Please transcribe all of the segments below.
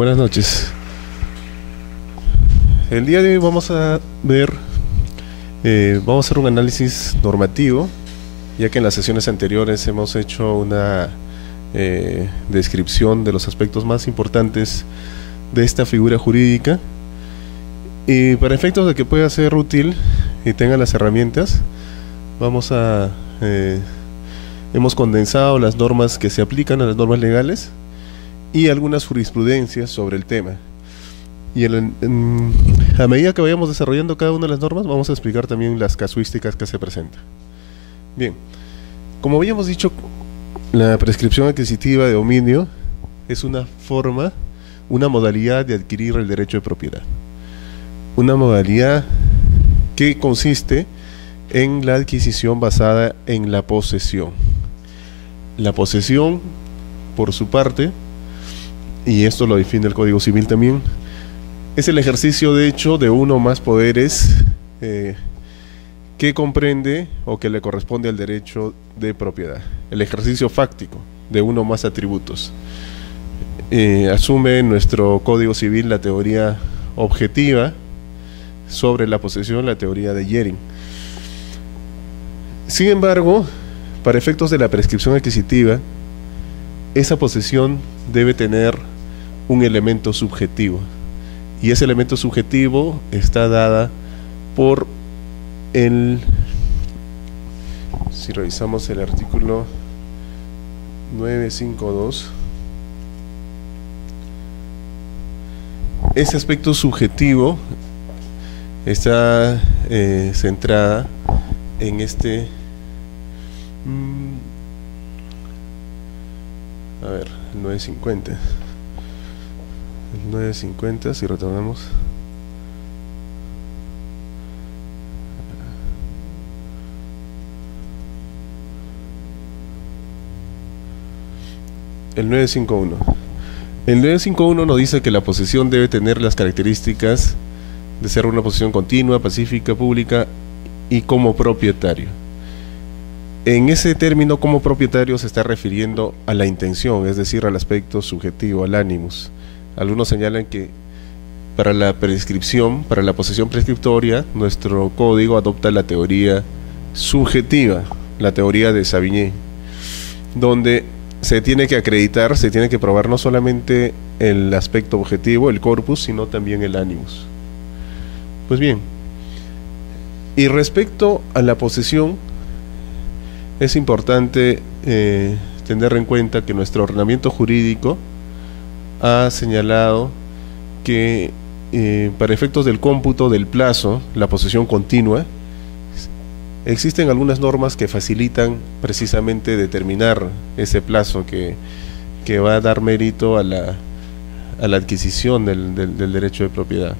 Buenas noches. El día de hoy vamos a ver, vamos a hacer un análisis normativo, ya que en las sesiones anteriores hemos hecho una descripción de los aspectos más importantes de esta figura jurídica, y para efectos de que pueda ser útil y tenga las herramientas, hemos condensado las normas que se aplican a las normas legales y algunas jurisprudencias sobre el tema. Y a medida que vayamos desarrollando cada una de las normas, vamos a explicar también las casuísticas que se presentan. Bien, como habíamos dicho, la prescripción adquisitiva de dominio es una forma, una modalidad de adquirir el derecho de propiedad. Una modalidad que consiste en la adquisición basada en la posesión. La posesión, por su parte, y esto lo define el Código Civil también, es el ejercicio de hecho de uno o más poderes que comprende o que le corresponde al derecho de propiedad. El ejercicio fáctico de uno o más atributos. Asume nuestro Código Civil la teoría objetiva sobre la posesión, la teoría de Jering. Sin embargo, para efectos de la prescripción adquisitiva, esa posesión debe tener un elemento subjetivo, y ese elemento subjetivo está dada por si revisamos el artículo 952, ese aspecto subjetivo está centrada en el 950. El 950, si retornamos. El 951. El 951 nos dice que la posesión debe tener las características de ser una posesión continua, pacífica, pública y como propietario. En ese término como propietario se está refiriendo a la intención, es decir, al aspecto subjetivo, al animus. Algunos señalan que para la prescripción, para la posesión prescriptoria, nuestro código adopta la teoría subjetiva, la teoría de Savigny, donde se tiene que acreditar, se tiene que probar no solamente el aspecto objetivo, el corpus, sino también el animus. Pues bien, y respecto a la posesión, es importante tener en cuenta que nuestro ordenamiento jurídico ha señalado que para efectos del cómputo del plazo, la posesión continua, existen algunas normas que facilitan precisamente determinar ese plazo que va a dar mérito a la adquisición del derecho de propiedad.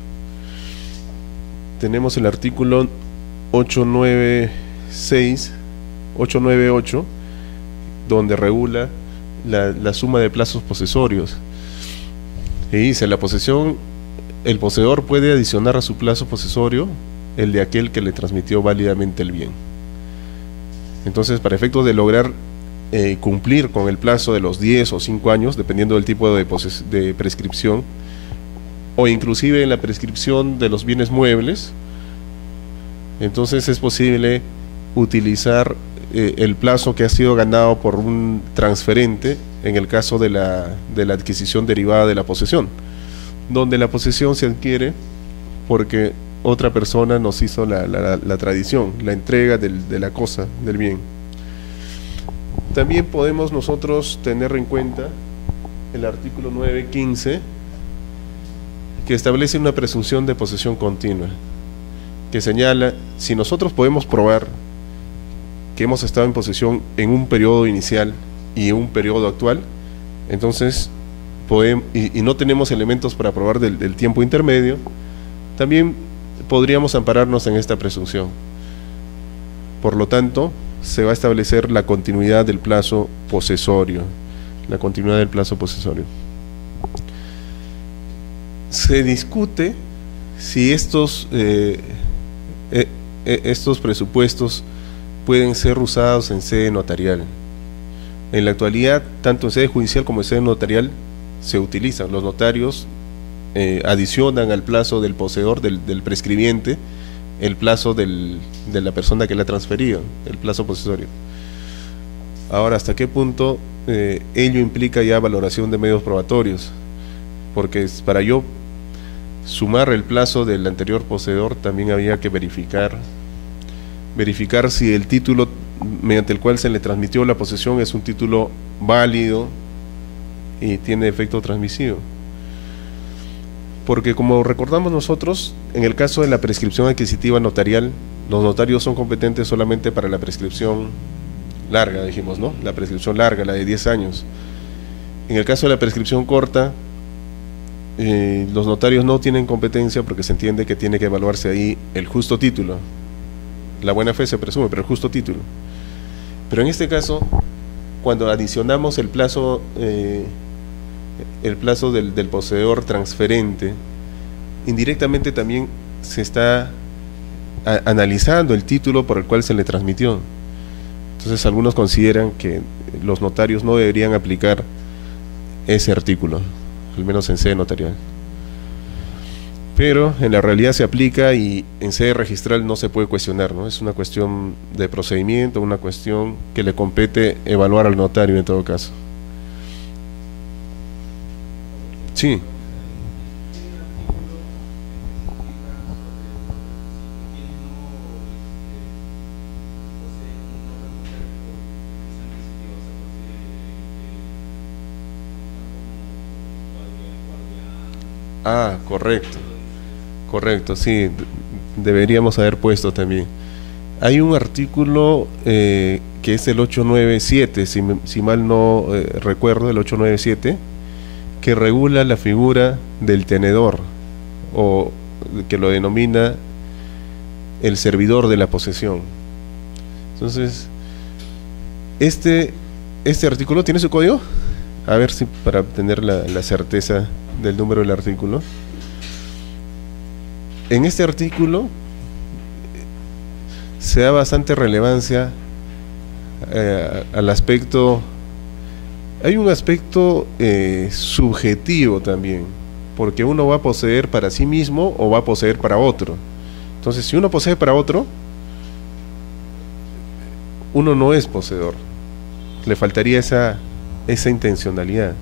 Tenemos el artículo 898, donde regula la suma de plazos posesorios. Y dice, la posesión, el poseedor puede adicionar a su plazo posesorio el de aquel que le transmitió válidamente el bien. Entonces, para efectos de lograr cumplir con el plazo de los 10 o 5 años, dependiendo del tipo de prescripción, o inclusive en la prescripción de los bienes muebles, entonces es posible utilizar el plazo que ha sido ganado por un transferente en el caso de la adquisición derivada de la posesión, donde la posesión se adquiere porque otra persona nos hizo la tradición, la entrega de la cosa, del bien. También podemos nosotros tener en cuenta el artículo 915, que establece una presunción de posesión continua, que señala, si nosotros podemos probar que hemos estado en posesión en un periodo inicial y en un periodo actual, entonces y no tenemos elementos para probar del tiempo intermedio, también podríamos ampararnos en esta presunción. Por lo tanto, se va a establecer la continuidad del plazo posesorio. La continuidad del plazo posesorio. Se discute si estos presupuestos pueden ser usados en sede notarial. En la actualidad, tanto en sede judicial como en sede notarial, se utilizan. Los notarios adicionan al plazo del poseedor, del prescribiente, el plazo de la persona que le ha transferido, el plazo posesorio. Ahora, ¿hasta qué punto ello implica ya valoración de medios probatorios? Porque para yo sumar el plazo del anterior poseedor también había que verificar si el título mediante el cual se le transmitió la posesión es un título válido y tiene efecto transmisivo. Porque como recordamos nosotros, en el caso de la prescripción adquisitiva notarial, los notarios son competentes solamente para la prescripción larga, dijimos, ¿no? La prescripción larga, la de 10 años. En el caso de la prescripción corta, los notarios no tienen competencia porque se entiende que tiene que evaluarse ahí el justo título. La buena fe se presume, pero el justo título. Pero en este caso, cuando adicionamos el plazo del poseedor transferente, indirectamente también se está analizando el título por el cual se le transmitió. Entonces algunos consideran que los notarios no deberían aplicar ese artículo, al menos en sede notarial. Pero en la realidad se aplica y en sede registral no se puede cuestionar, ¿no? Es una cuestión de procedimiento, una cuestión que le compete evaluar al notario en todo caso. Sí. Ah, correcto, sí, deberíamos haber puesto también. Hay un artículo que es el 897, si mal no recuerdo, el 897, que regula la figura del tenedor, o que lo denomina el servidor de la posesión. Entonces, este artículo tiene su código, a ver si para tener la certeza del número del artículo. En este artículo se da bastante relevancia al aspecto. Hay un aspecto subjetivo también, porque uno va a poseer para sí mismo o va a poseer para otro. Entonces, si uno posee para otro, uno no es poseedor, le faltaría esa intencionalidad.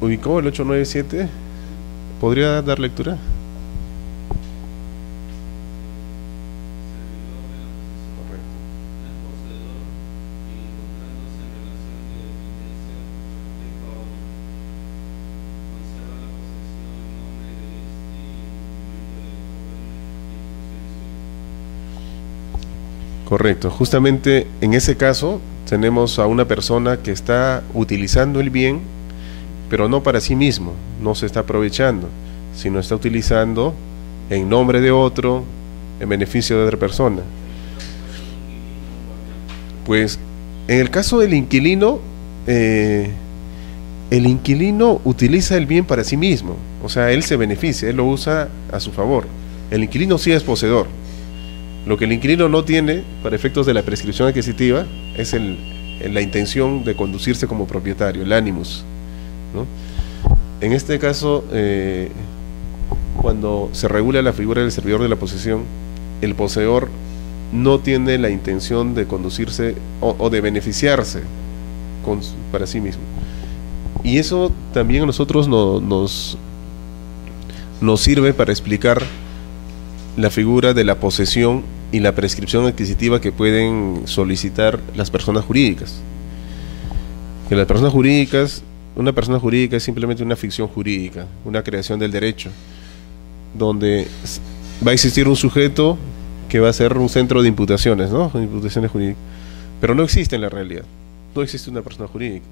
¿Ubicó el 897? ¿Podría dar lectura? Correcto, justamente en ese caso tenemos a una persona que está utilizando el bien, pero no para sí mismo, no se está aprovechando, sino está utilizando en nombre de otro, en beneficio de otra persona. Pues en el caso del inquilino, el inquilino utiliza el bien para sí mismo, o sea, él se beneficia, él lo usa a su favor. El inquilino sí es poseedor. Lo que el inquilino no tiene, para efectos de la prescripción adquisitiva, es la intención de conducirse como propietario, el animus, ¿no? En este caso, cuando se regula la figura del servidor de la posesión, el poseedor no tiene la intención de conducirse o de beneficiarse para sí mismo. Y eso también a nosotros nos sirve para explicar la figura de la posesión y la prescripción adquisitiva que pueden solicitar las personas jurídicas. Que las personas jurídicas, una persona jurídica es simplemente una ficción jurídica, una creación del derecho, donde va a existir un sujeto que va a ser un centro de imputaciones, ¿no? Imputaciones jurídicas. Pero no existe en la realidad, no existe una persona jurídica.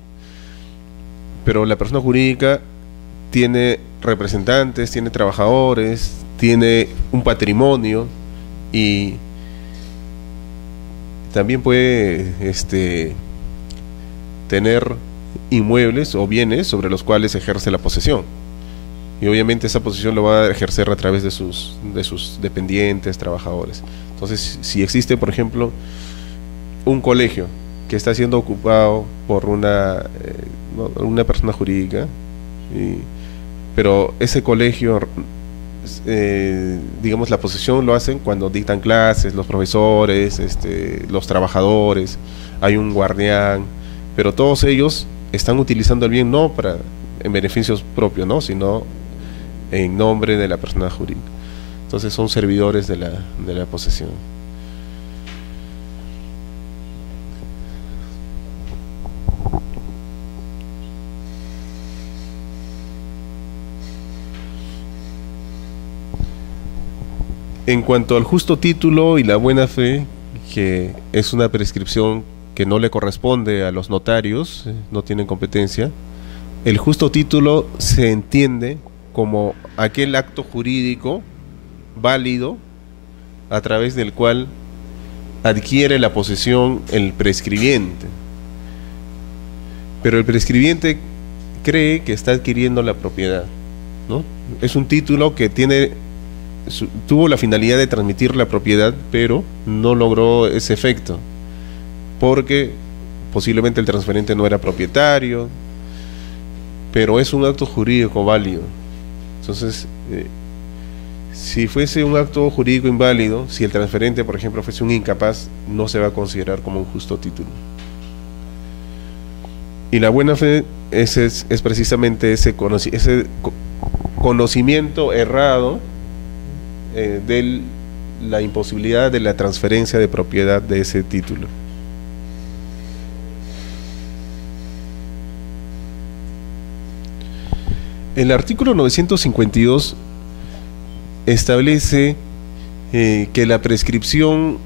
Pero la persona jurídica tiene representantes, tiene trabajadores, tiene un patrimonio y también puede tener inmuebles o bienes sobre los cuales ejerce la posesión. Y obviamente esa posesión lo va a ejercer a través de sus dependientes, trabajadores. Entonces, si existe, por ejemplo, un colegio que está siendo ocupado por una persona jurídica, pero ese colegio, digamos, la posesión lo hacen cuando dictan clases, los profesores, los trabajadores, hay un guardián, pero todos ellos están utilizando el bien no en beneficios propios, ¿no?, sino en nombre de la persona jurídica. Entonces son servidores de la posesión. En cuanto al justo título y la buena fe, que es una prescripción que no le corresponde a los notarios, no tienen competencia, el justo título se entiende como aquel acto jurídico válido a través del cual adquiere la posesión el prescribiente. Pero el prescribiente cree que está adquiriendo la propiedad, ¿no? Es un título que tuvo la finalidad de transmitir la propiedad, pero no logró ese efecto, porque posiblemente el transferente no era propietario, pero es un acto jurídico válido. Entonces, si fuese un acto jurídico inválido, si el transferente, por ejemplo, fuese un incapaz, no se va a considerar como un justo título. Y la buena fe es precisamente ese conocimiento errado de la imposibilidad de la transferencia de propiedad de ese título. El artículo 952 establece que la prescripción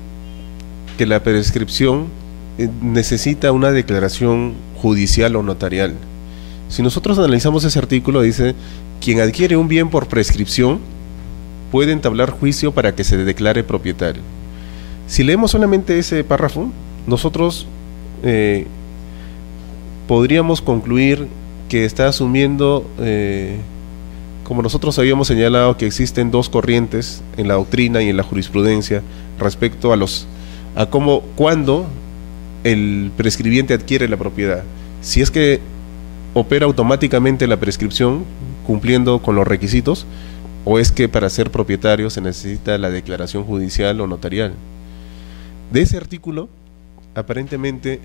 necesita una declaración judicial o notarial. Si nosotros analizamos ese artículo, dice: quien adquiere un bien por prescripción puede entablar juicio para que se declare propietario. Si leemos solamente ese párrafo, nosotros podríamos concluir que está asumiendo, como nosotros habíamos señalado, que existen dos corrientes en la doctrina y en la jurisprudencia respecto a cuándo el prescribiente adquiere la propiedad. Si es que opera automáticamente la prescripción cumpliendo con los requisitos, o es que para ser propietario se necesita la declaración judicial o notarial. De ese artículo, aparentemente,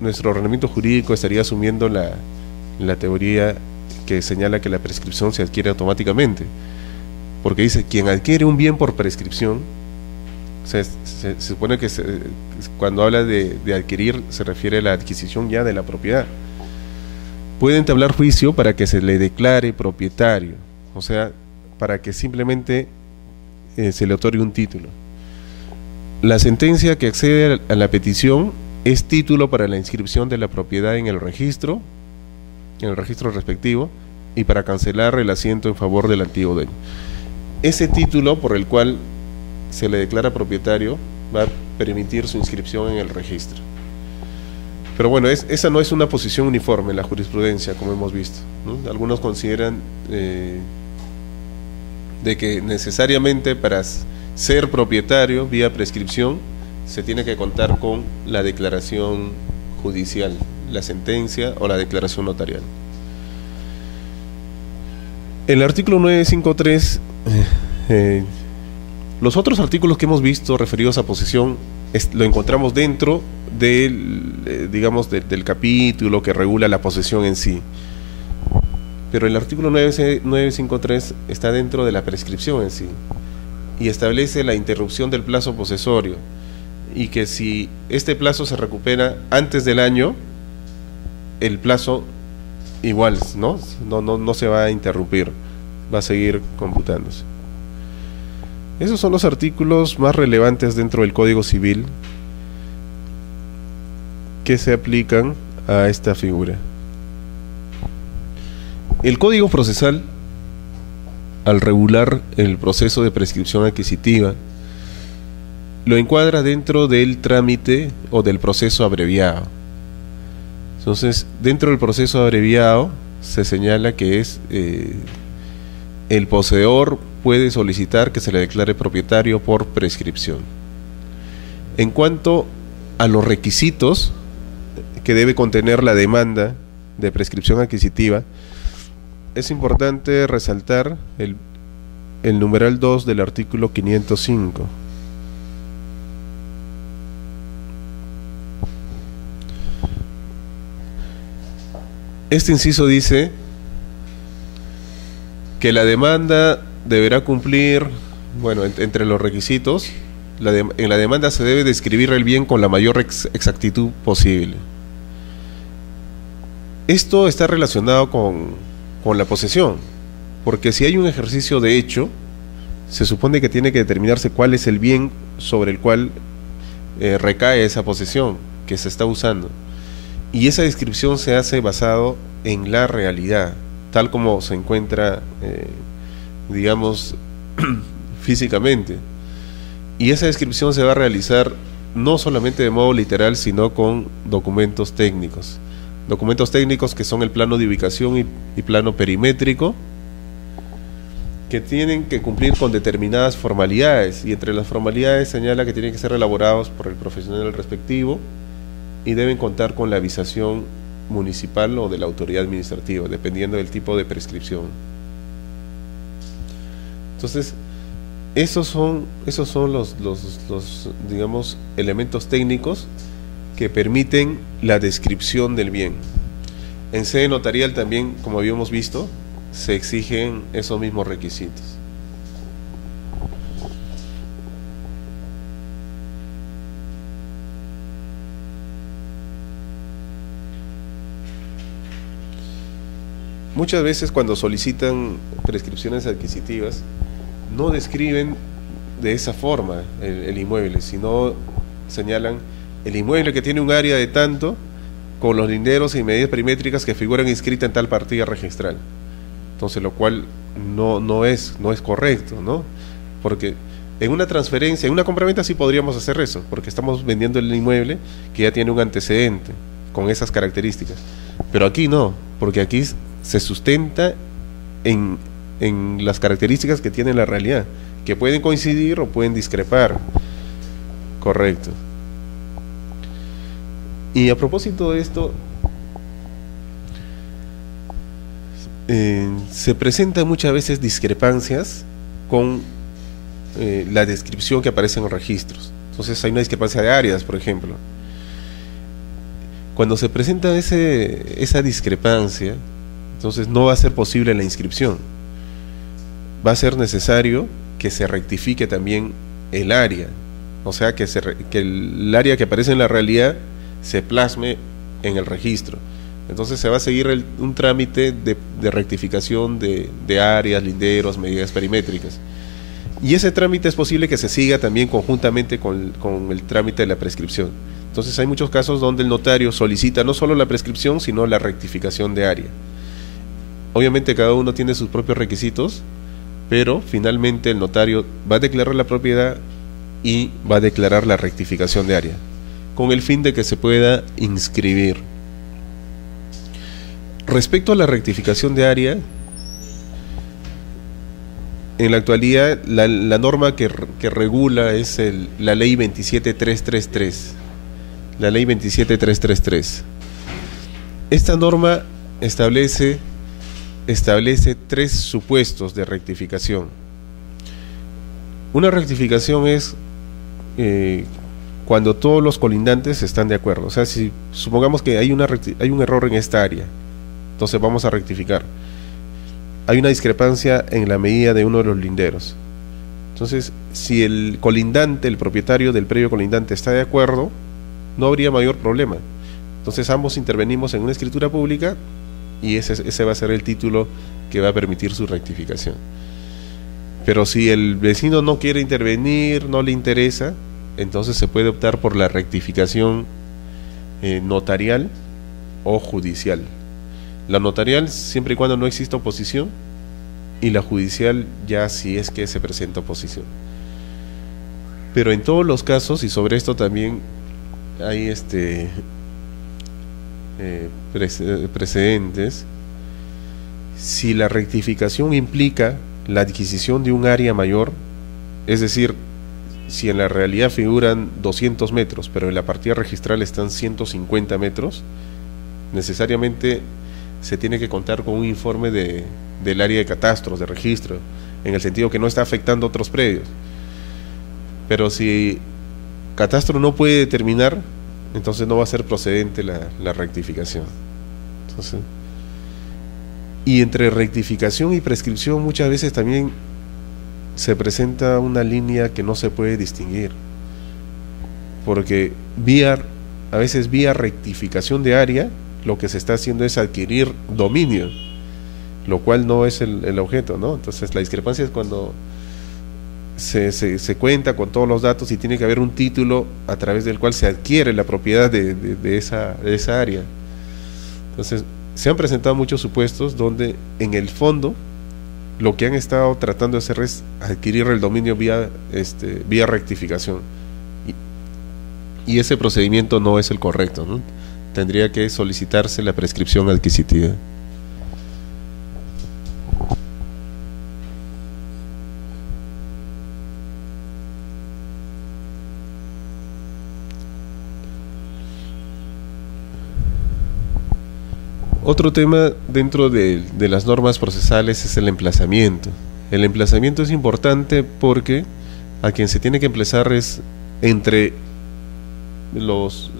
nuestro ordenamiento jurídico estaría asumiendo la teoría que señala que la prescripción se adquiere automáticamente, porque dice: quien adquiere un bien por prescripción, se supone que cuando habla de adquirir se refiere a la adquisición ya de la propiedad, puede entablar juicio para que se le declare propietario, o sea, para que simplemente se le otorgue un título. La sentencia que accede a la petición es título para la inscripción de la propiedad en el registro respectivo, y para cancelar el asiento en favor del antiguo dueño. Ese título por el cual se le declara propietario va a permitir su inscripción en el registro. Pero bueno, esa no es una posición uniforme en la jurisprudencia, como hemos visto, ¿no? Algunos consideran de que necesariamente para ser propietario vía prescripción se tiene que contar con la declaración judicial, la sentencia o la declaración notarial. El artículo 953, los otros artículos que hemos visto referidos a posesión lo encontramos dentro del, digamos, del capítulo que regula la posesión en sí. Pero el artículo 953 está dentro de la prescripción en sí y establece la interrupción del plazo posesorio, y que si este plazo se recupera antes del año, el plazo igual, no se va a interrumpir, va a seguir computándose. Esos son los artículos más relevantes dentro del Código Civil que se aplican a esta figura. El Código Procesal, al regular el proceso de prescripción adquisitiva, lo encuadra dentro del trámite o del proceso abreviado. Entonces, dentro del proceso abreviado se señala que el poseedor puede solicitar que se le declare propietario por prescripción. En cuanto a los requisitos, que debe contener la demanda de prescripción adquisitiva, es importante resaltar el numeral 2 del artículo 505. Este inciso dice que la demanda deberá cumplir, bueno, entre los requisitos, en la demanda se debe describir el bien con la mayor exactitud posible. Esto está relacionado con la posesión, porque si hay un ejercicio de hecho, se supone que tiene que determinarse cuál es el bien sobre el cual recae esa posesión que se está usando. Y esa descripción se hace basado en la realidad, tal como se encuentra, digamos, físicamente. Y esa descripción se va a realizar no solamente de modo literal, sino con documentos técnicos. Documentos técnicos que son el plano de ubicación y plano perimétrico, que tienen que cumplir con determinadas formalidades, y entre las formalidades señala que tienen que ser elaborados por el profesional respectivo y deben contar con la avisación municipal o de la autoridad administrativa, dependiendo del tipo de prescripción. Entonces, esos son los digamos, elementos técnicos que permiten la descripción del bien. En sede notarial también, como habíamos visto, se exigen esos mismos requisitos. Muchas veces cuando solicitan prescripciones adquisitivas no describen de esa forma el inmueble, sino señalan el inmueble que tiene un área de tanto con los linderos y medidas perimétricas que figuran inscritas en tal partida registral. Entonces, lo cual no es correcto, ¿no? Porque en una transferencia, en una compraventa sí podríamos hacer eso, porque estamos vendiendo el inmueble que ya tiene un antecedente con esas características. Pero aquí no, porque aquí se sustenta en las características que tiene la realidad, que pueden coincidir o pueden discrepar. Correcto. Y a propósito de esto, se presentan muchas veces discrepancias con la descripción que aparece en los registros. Entonces hay una discrepancia de áreas, por ejemplo. Cuando se presenta esa discrepancia, entonces no va a ser posible la inscripción. Va a ser necesario que se rectifique también el área, o sea, que el área que aparece en la realidad se plasme en el registro. Entonces se va a seguir un trámite de rectificación de áreas, linderos, medidas perimétricas. Y ese trámite es posible que se siga también conjuntamente con el trámite de la prescripción. Entonces hay muchos casos donde el notario solicita no solo la prescripción, sino la rectificación de área. Obviamente cada uno tiene sus propios requisitos, pero finalmente el notario va a declarar la propiedad y va a declarar la rectificación de área, con el fin de que se pueda inscribir. Respecto a la rectificación de área, en la actualidad la norma que regula es la ley 27333. La ley 27333. Esta norma establece 3 supuestos de rectificación. Una rectificación es cuando todos los colindantes están de acuerdo. O sea, si supongamos que hay un error en esta área, entonces vamos a rectificar. Hay una discrepancia en la medida de uno de los linderos. Entonces, si el colindante, el propietario del predio colindante está de acuerdo, no habría mayor problema. Entonces ambos intervenimos en una escritura pública y ese va a ser el título que va a permitir su rectificación. Pero si el vecino no quiere intervenir, no le interesa, entonces se puede optar por la rectificación notarial o judicial. La notarial siempre y cuando no exista oposición, y la judicial ya si es que se presenta oposición. Pero en todos los casos, y sobre esto también hay precedentes, si la rectificación implica la adquisición de un área mayor, es decir, si en la realidad figuran 200 metros, pero en la partida registral están 150 metros, necesariamente se tiene que contar con un informe del área de catastros, de registro, en el sentido que no está afectando otros predios. Pero si catastro no puede determinar, entonces no va a ser procedente la rectificación. Entonces, y entre rectificación y prescripción muchas veces también se presenta una línea que no se puede distinguir, porque a veces vía rectificación de área lo que se está haciendo es adquirir dominio, lo cual no es el objeto, ¿no? Entonces la discrepancia es cuando se cuenta con todos los datos y tiene que haber un título a través del cual se adquiere la propiedad de esa área. Entonces se han presentado muchos supuestos donde en el fondo lo que han estado tratando de hacer es adquirir el dominio vía rectificación, y ese procedimiento no es el correcto, ¿no? Tendría que solicitarse la prescripción adquisitiva. Otro tema dentro de las normas procesales es el emplazamiento. El emplazamiento es importante porque a quien se tiene que emplazar es entre los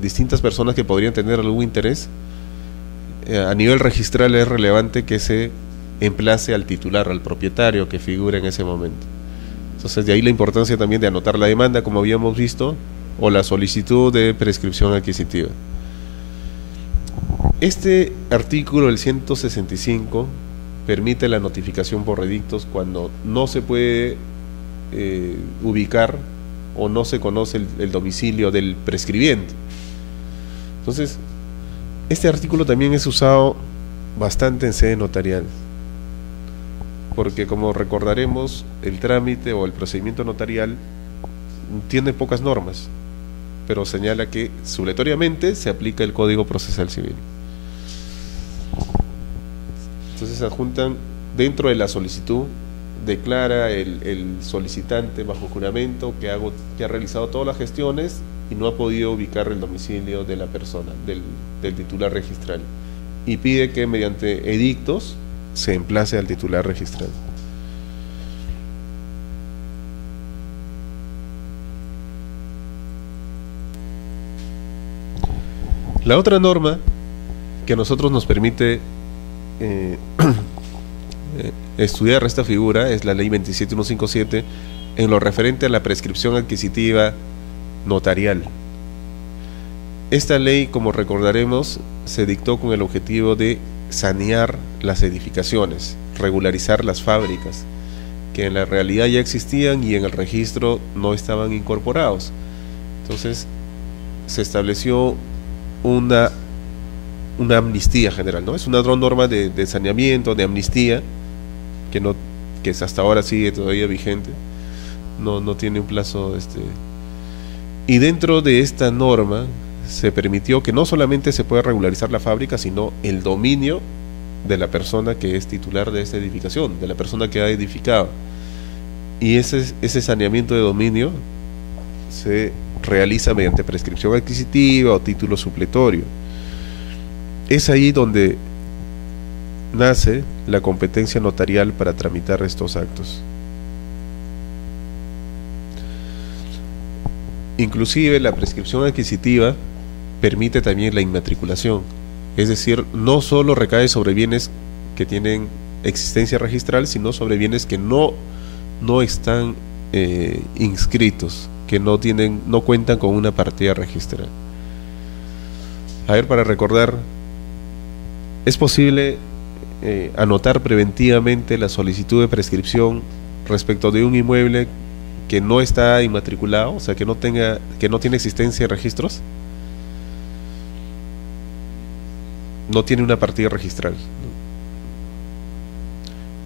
distintas personas que podrían tener algún interés. A nivel registral es relevante que se emplace al titular, al propietario que figura en ese momento. Entonces de ahí la importancia también de anotar la demanda, como habíamos visto, o la solicitud de prescripción adquisitiva. Este artículo, el 165, permite la notificación por edictos cuando no se puede ubicar o no se conoce el domicilio del prescribiente. Entonces, este artículo también es usado bastante en sede notarial, porque como recordaremos, el trámite o el procedimiento notarial tiene pocas normas, pero señala que suletoriamente se aplica el Código Procesal Civil. Entonces se adjuntan dentro de la solicitud, declara el solicitante bajo juramento que ha realizado todas las gestiones y no ha podido ubicar el domicilio de la persona, del titular registral, y pide que mediante edictos se emplace al titular registral. La otra norma que a nosotros nos permite estudiar esta figura es la ley 27157 en lo referente a la prescripción adquisitiva notarial. Esta ley, como recordaremos, se dictó con el objetivo de sanear las edificaciones, regularizar las fábricas que en la realidad ya existían y en el registro no estaban incorporados. Entonces se estableció una amnistía general, ¿no? Es una norma de saneamiento, de amnistía, que hasta ahora sigue todavía vigente, no tiene un plazo. Y dentro de esta norma se permitió que no solamente se pueda regularizar la fábrica, sino el dominio de la persona que es titular de esta edificación, de la persona que ha edificado. Y ese saneamiento de dominio se realiza mediante prescripción adquisitiva o título supletorio. Es ahí donde nace la competencia notarial para tramitar estos actos. Inclusive la prescripción adquisitiva permite también la inmatriculación, es decir, no solo recae sobre bienes que tienen existencia registral, sino sobre bienes que no están inscritos, que no cuentan con una partida registral. A ver, para recordar, es posible anotar preventivamente la solicitud de prescripción respecto de un inmueble que no está inmatriculado, o sea, que no tiene existencia de registros, no tiene una partida registral.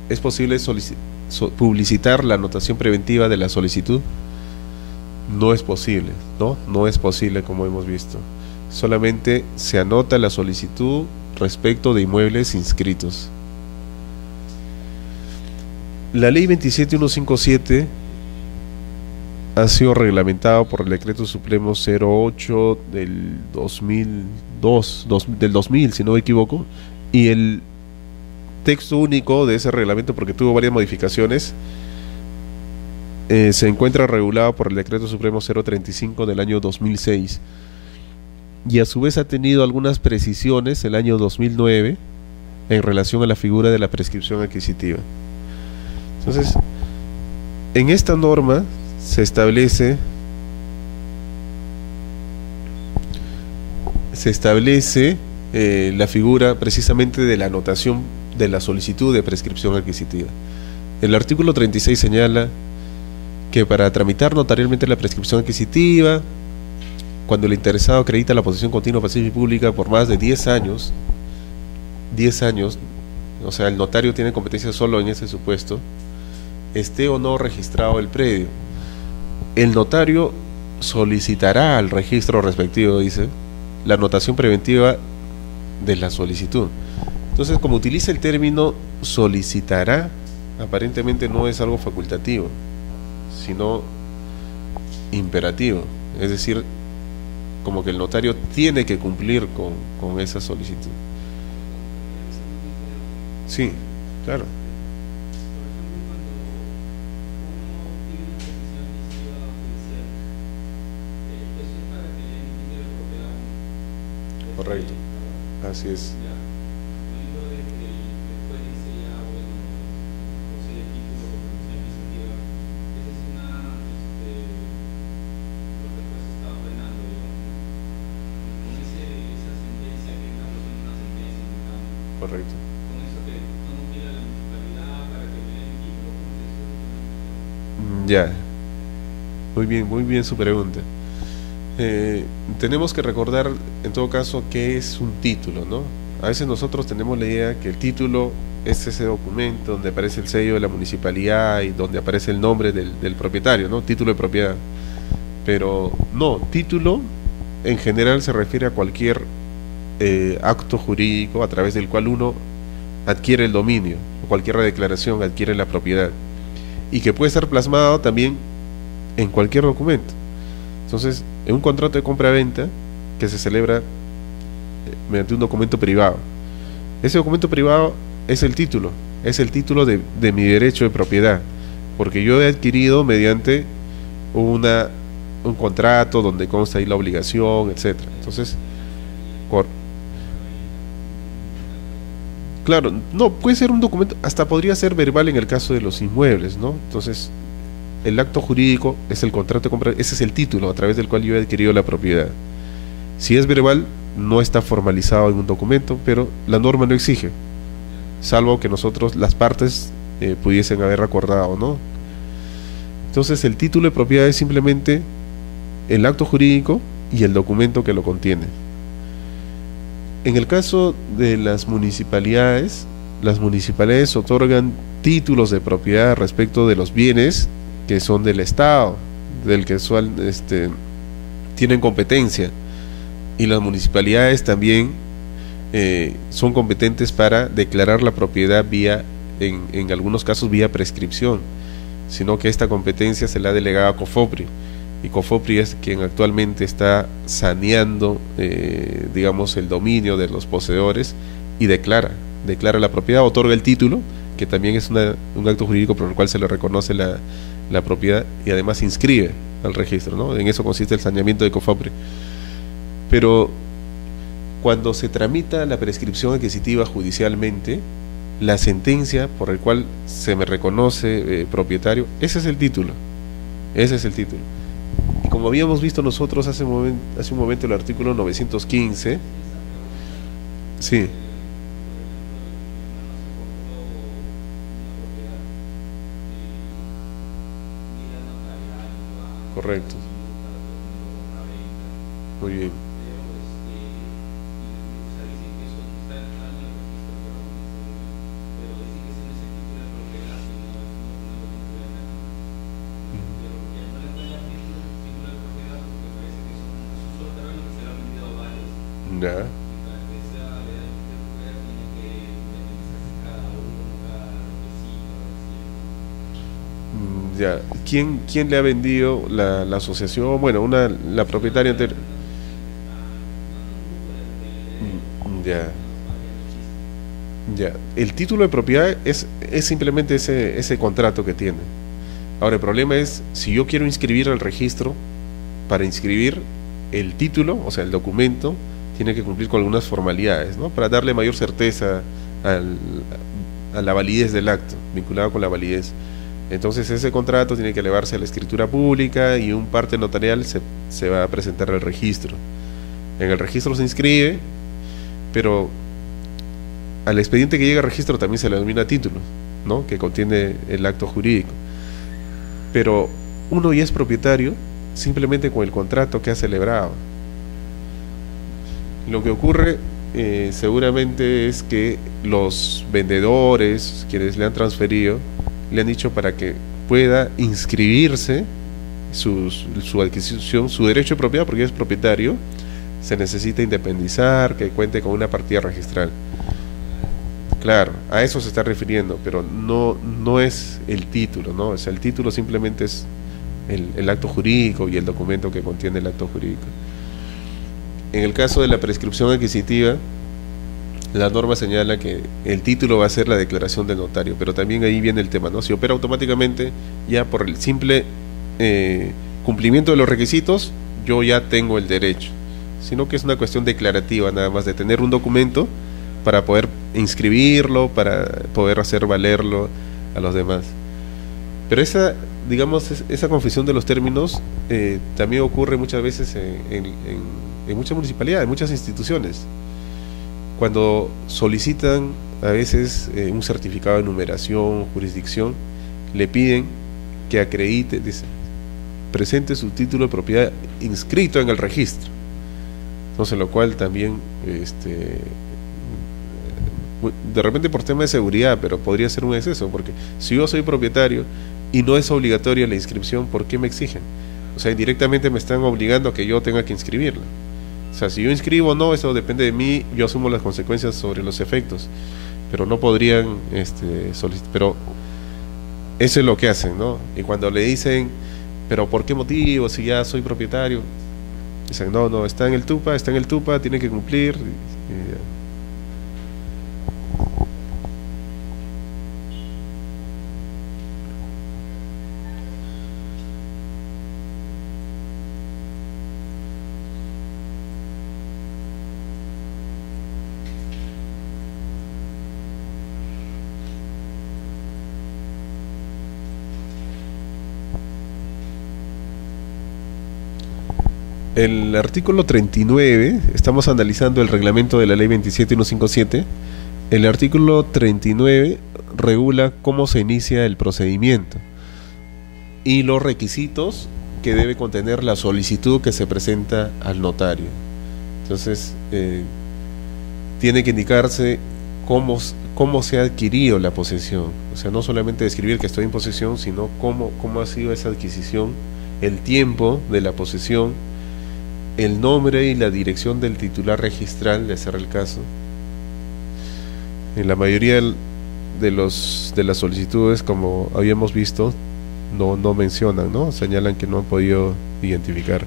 ¿Es posible publicitar la anotación preventiva de la solicitud? No es posible, no es posible, como hemos visto. Solamente se anota la solicitud respecto de inmuebles inscritos. La ley 27157 ha sido reglamentado por el Decreto Supremo 08 del 2000, si no me equivoco, y el texto único de ese reglamento, porque tuvo varias modificaciones, se encuentra regulado por el Decreto Supremo 035 del año 2006, y a su vez ha tenido algunas precisiones el año 2009 en relación a la figura de la prescripción adquisitiva. Entonces, en esta norma se establece la figura precisamente de la anotación de la solicitud de prescripción adquisitiva. El artículo 36 señala que para tramitar notarialmente la prescripción adquisitiva, cuando el interesado acredita la posesión continua, pacífica y pública por más de 10 años, o sea, el notario tiene competencia solo en ese supuesto, esté o no registrado el predio. El notario solicitará al registro respectivo, dice, la anotación preventiva de la solicitud. Entonces, como utiliza el término solicitará, aparentemente no es algo facultativo, sino imperativo. Es decir, como que el notario tiene que cumplir con esa solicitud. Sí, claro. Correcto, así es. Correcto. Ya, muy bien su pregunta. Tenemos que recordar en todo caso qué es un título, ¿no? A veces nosotros tenemos la idea que el título es ese documento donde aparece el sello de la municipalidad y donde aparece el nombre del propietario, ¿no? Título de propiedad. Pero no, título en general se refiere a cualquier acto jurídico a través del cual uno adquiere el dominio, o cualquier declaración adquiere la propiedad, y que puede ser plasmado también en cualquier documento. Entonces, en un contrato de compra-venta que se celebra mediante un documento privado, ese documento privado es el título de mi derecho de propiedad, porque yo he adquirido mediante un contrato donde consta ahí la obligación, etcétera. Entonces, claro, no, puede ser un documento, hasta podría ser verbal en el caso de los inmuebles, ¿no? Entonces, el acto jurídico es el contrato de compra, ese es el título a través del cual yo he adquirido la propiedad. Si es verbal, no está formalizado en un documento, pero la norma no exige, salvo que nosotros, las partes, pudiesen haber acordado, ¿no? Entonces, el título de propiedad es simplemente el acto jurídico y el documento que lo contiene. En el caso de las municipalidades otorgan títulos de propiedad respecto de los bienes que son del Estado, del que tienen competencia, y las municipalidades también son competentes para declarar la propiedad en algunos casos vía prescripción, sino que esta competencia se la ha delegado a COFOPRI, y COFOPRI es quien actualmente está saneando, digamos, el dominio de los poseedores y declara la propiedad, otorga el título, que también es un acto jurídico por el cual se le reconoce la propiedad, y además inscribe al registro, ¿no? En eso consiste el saneamiento de COFOPRI. Pero cuando se tramita la prescripción adquisitiva judicialmente, la sentencia por el cual se me reconoce propietario, ese es el título. Y como habíamos visto nosotros hace un momento el artículo 915, sí. Correcto. Muy bien. Ya. Ya, ¿quién le ha vendido la asociación? Bueno, la propietaria anterior. Ya, ya. El título de propiedad es simplemente ese contrato que tiene. Ahora, el problema es, si yo quiero inscribir al registro, para inscribir el título, o sea, el documento, tiene que cumplir con algunas formalidades, ¿no? Para darle mayor certeza al- a la validez del acto, vinculado con la validez. Entonces, ese contrato tiene que elevarse a la escritura pública y un parte notarial se va a presentar al registro. En el registro se inscribe, pero al expediente que llega al registro también se le denomina título, ¿no? Que contiene el acto jurídico. Pero uno ya es propietario simplemente con el contrato que ha celebrado. Lo que ocurre seguramente es que los vendedores, quienes le han transferido, le han dicho para que pueda inscribirse su adquisición, su derecho de propiedad, porque es propietario, se necesita independizar, que cuente con una partida registral. Claro, a eso se está refiriendo, pero no es el título, ¿no? O sea, el título simplemente es el acto jurídico y el documento que contiene el acto jurídico. En el caso de la prescripción adquisitiva, la norma señala que el título va a ser la declaración del notario, pero también ahí viene el tema, ¿no? Si opera automáticamente, ya por el simple cumplimiento de los requisitos, yo ya tengo el derecho, sino que es una cuestión declarativa nada más de tener un documento para poder inscribirlo, para poder hacer valerlo a los demás. Pero digamos, esa confusión de los términos también ocurre muchas veces en muchas municipalidades, en muchas instituciones. Cuando solicitan a veces un certificado de numeración, jurisdicción, le piden que acredite, dice, presente su título de propiedad inscrito en el registro. Entonces, lo cual también, de repente por tema de seguridad, pero podría ser un exceso, porque si yo soy propietario y no es obligatoria la inscripción, ¿por qué me exigen? O sea, indirectamente me están obligando a que yo tenga que inscribirla. O sea, si yo inscribo o no, eso depende de mí, yo asumo las consecuencias sobre los efectos, pero no podrían solicitar, pero eso es lo que hacen, ¿no? Y cuando le dicen, pero ¿por qué motivo? Si ya soy propietario, dicen, no, está en el TUPA, tiene que cumplir. El artículo 39, estamos analizando el reglamento de la ley 27157. El artículo 39 regula cómo se inicia el procedimiento y los requisitos que debe contener la solicitud que se presenta al notario. Entonces, tiene que indicarse cómo se ha adquirido la posesión. O sea, no solamente describir que estoy en posesión, sino cómo ha sido esa adquisición, el tiempo de la posesión, el nombre y la dirección del titular registral, de ser el caso. En la mayoría de las solicitudes, como habíamos visto, no mencionan, ¿no? Señalan que no han podido identificar.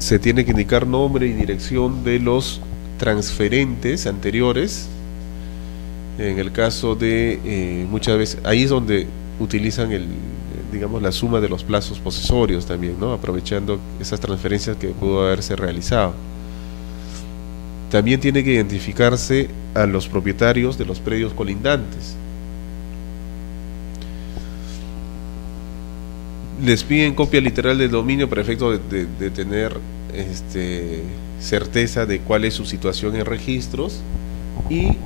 Se tiene que indicar nombre y dirección de los transferentes anteriores. En el caso de muchas veces, ahí es donde utilizan digamos, la suma de los plazos posesorios también, ¿no? Aprovechando esas transferencias que pudo haberse realizado. También tiene que identificarse a los propietarios de los predios colindantes. Les piden copia literal del dominio para efecto de tener certeza de cuál es su situación en registros, y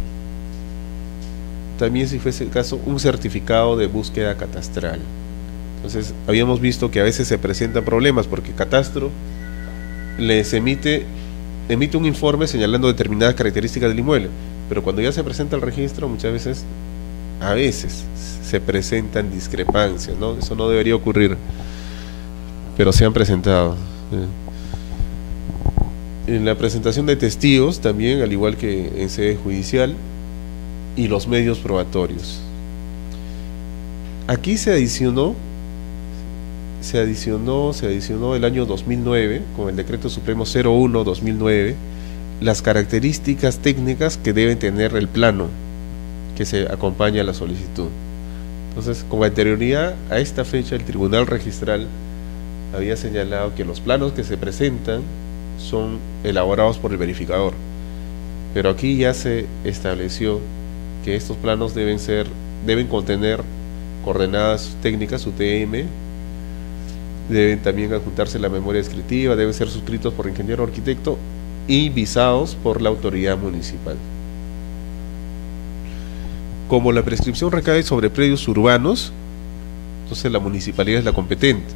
también, si fuese el caso, un certificado de búsqueda catastral. Entonces, habíamos visto que a veces se presentan problemas porque Catastro les emite un informe señalando determinadas características del inmueble, pero cuando ya se presenta el registro, a veces se presentan discrepancias, ¿no? Eso no debería ocurrir, pero se han presentado. En la presentación de testigos también, al igual que en sede judicial, y los medios probatorios. Aquí se adicionó el año 2009, con el Decreto Supremo 01/2009, las características técnicas que debe tener el plano que se acompaña a la solicitud. Entonces, con anterioridad a esta fecha, el Tribunal Registral había señalado que los planos que se presentan son elaborados por el verificador, pero aquí ya se estableció que estos planos deben contener coordenadas técnicas UTM, deben también adjuntarse la memoria descriptiva, deben ser suscritos por ingeniero o arquitecto y visados por la autoridad municipal. Como la prescripción recae sobre predios urbanos, entonces la municipalidad es la competente.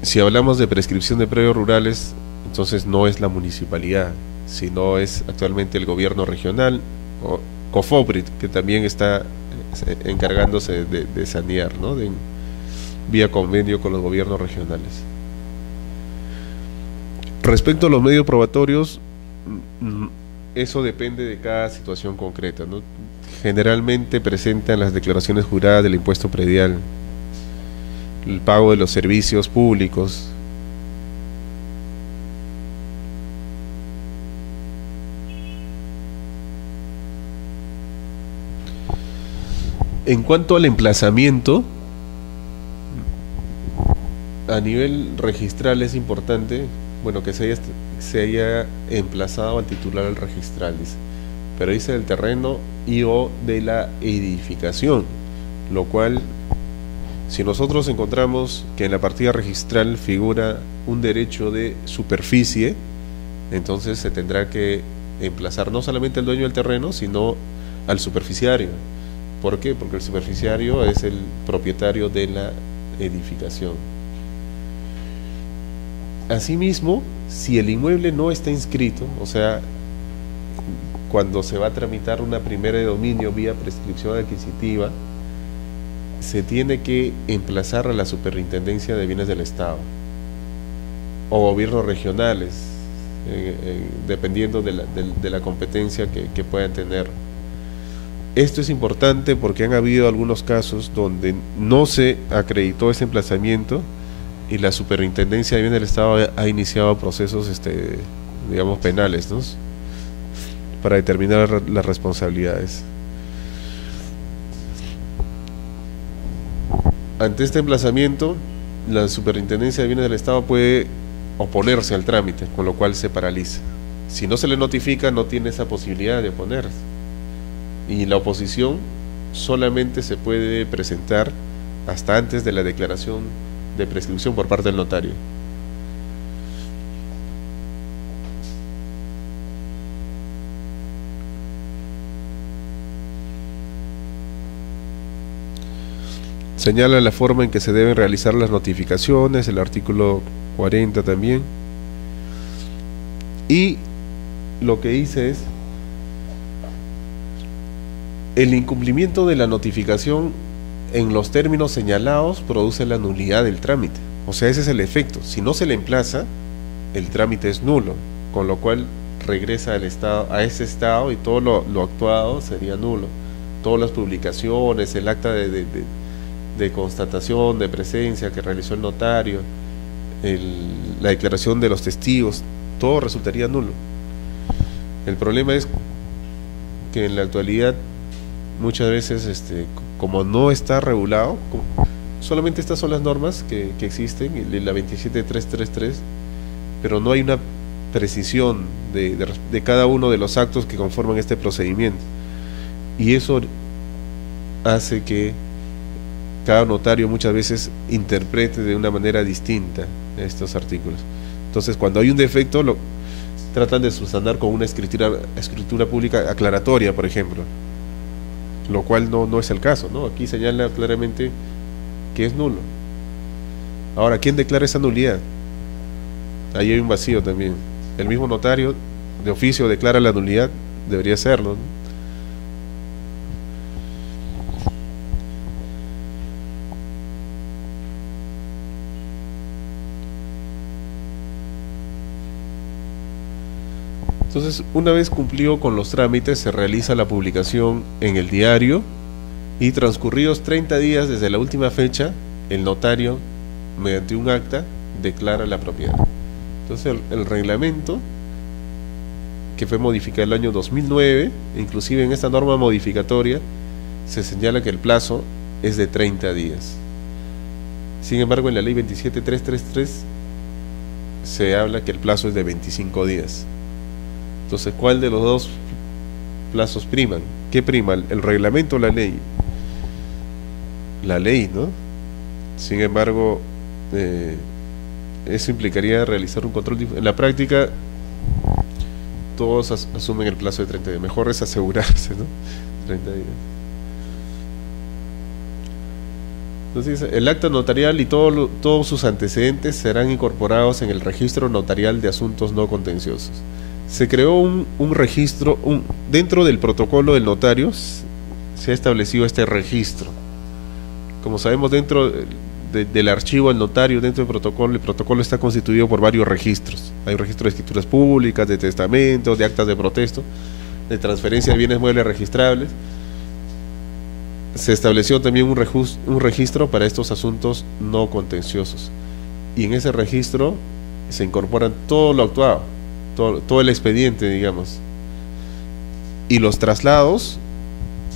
Si hablamos de prescripción de predios rurales, entonces no es la municipalidad, sino es actualmente el gobierno regional o COFOPRIT, que también está encargándose de sanear, ¿no? Vía convenio con los gobiernos regionales. Respecto a los medios probatorios, eso depende de cada situación concreta, ¿no? Generalmente presentan las declaraciones juradas del impuesto predial, el pago de los servicios públicos. En cuanto al emplazamiento, a nivel registral es importante, bueno, que se haya emplazado al titular del registral, dice, pero dice del terreno y o de la edificación, lo cual, si nosotros encontramos que en la partida registral figura un derecho de superficie, entonces se tendrá que emplazar no solamente al dueño del terreno, sino al superficiario. ¿Por qué? Porque el superficiario es el propietario de la edificación. Asimismo, si el inmueble no está inscrito, o sea, cuando se va a tramitar una primera de dominio vía prescripción adquisitiva, se tiene que emplazar a la Superintendencia de Bienes del Estado o gobiernos regionales, dependiendo de la competencia que puedan tener. Esto es importante porque han habido algunos casos donde no se acreditó ese emplazamiento y la Superintendencia de Bienes del Estado ha iniciado procesos, digamos, penales, ¿no?, para determinar las responsabilidades. Ante este emplazamiento, la Superintendencia de Bienes del Estado puede oponerse al trámite, con lo cual se paraliza. Si no se le notifica, no tiene esa posibilidad de oponerse. Y la oposición solamente se puede presentar hasta antes de la declaración de prescripción por parte del notario. Señala la forma en que se deben realizar las notificaciones, el artículo 40 también. Y lo que dice es: el incumplimiento de la notificación en los términos señalados produce la nulidad del trámite. O sea, ese es el efecto. Si no se le emplaza, el trámite es nulo, con lo cual regresa al estado, a ese estado, y todo lo actuado sería nulo. Todas las publicaciones, el acta de constatación de presencia que realizó el notario, la declaración de los testigos, todo resultaría nulo. El problema es que en la actualidad muchas veces, como no está regulado, solamente estas son las normas que existen, la 27333, pero no hay una precisión de cada uno de los actos que conforman este procedimiento, y eso hace que cada notario muchas veces interprete de una manera distinta estos artículos. Entonces, cuando hay un defecto, tratan de subsanar con una escritura pública aclaratoria, por ejemplo, lo cual no es el caso, ¿no? Aquí señala claramente que es nulo. Ahora, ¿quién declara esa nulidad? Ahí hay un vacío también. El mismo notario de oficio declara la nulidad, debería serlo, ¿no? Entonces, una vez cumplido con los trámites, se realiza la publicación en el diario y transcurridos 30 días desde la última fecha, el notario, mediante un acta, declara la propiedad. Entonces, el reglamento, que fue modificado el año 2009, inclusive en esta norma modificatoria, se señala que el plazo es de 30 días. Sin embargo, en la ley 27333 se habla que el plazo es de 25 días. Entonces, ¿cuál de los dos plazos priman? ¿Qué prima? ¿El reglamento o la ley? La ley, ¿no? Sin embargo, eso implicaría realizar un control. En la práctica, todos asumen el plazo de 30 días. Mejor es asegurarse, ¿no? 30 días. Entonces, el acta notarial y todos sus antecedentes serán incorporados en el registro notarial de asuntos no contenciosos. Se creó un registro, dentro del protocolo del notario se ha establecido este registro. Como sabemos, dentro del archivo del notario, dentro del protocolo, el protocolo está constituido por varios registros. Hay un registro de escrituras públicas, de testamentos, de actas de protesto, de transferencia de bienes muebles registrables. Se estableció también un registro para estos asuntos no contenciosos. Y en ese registro se incorporan todo lo actuado, todo el expediente, digamos. Y los traslados,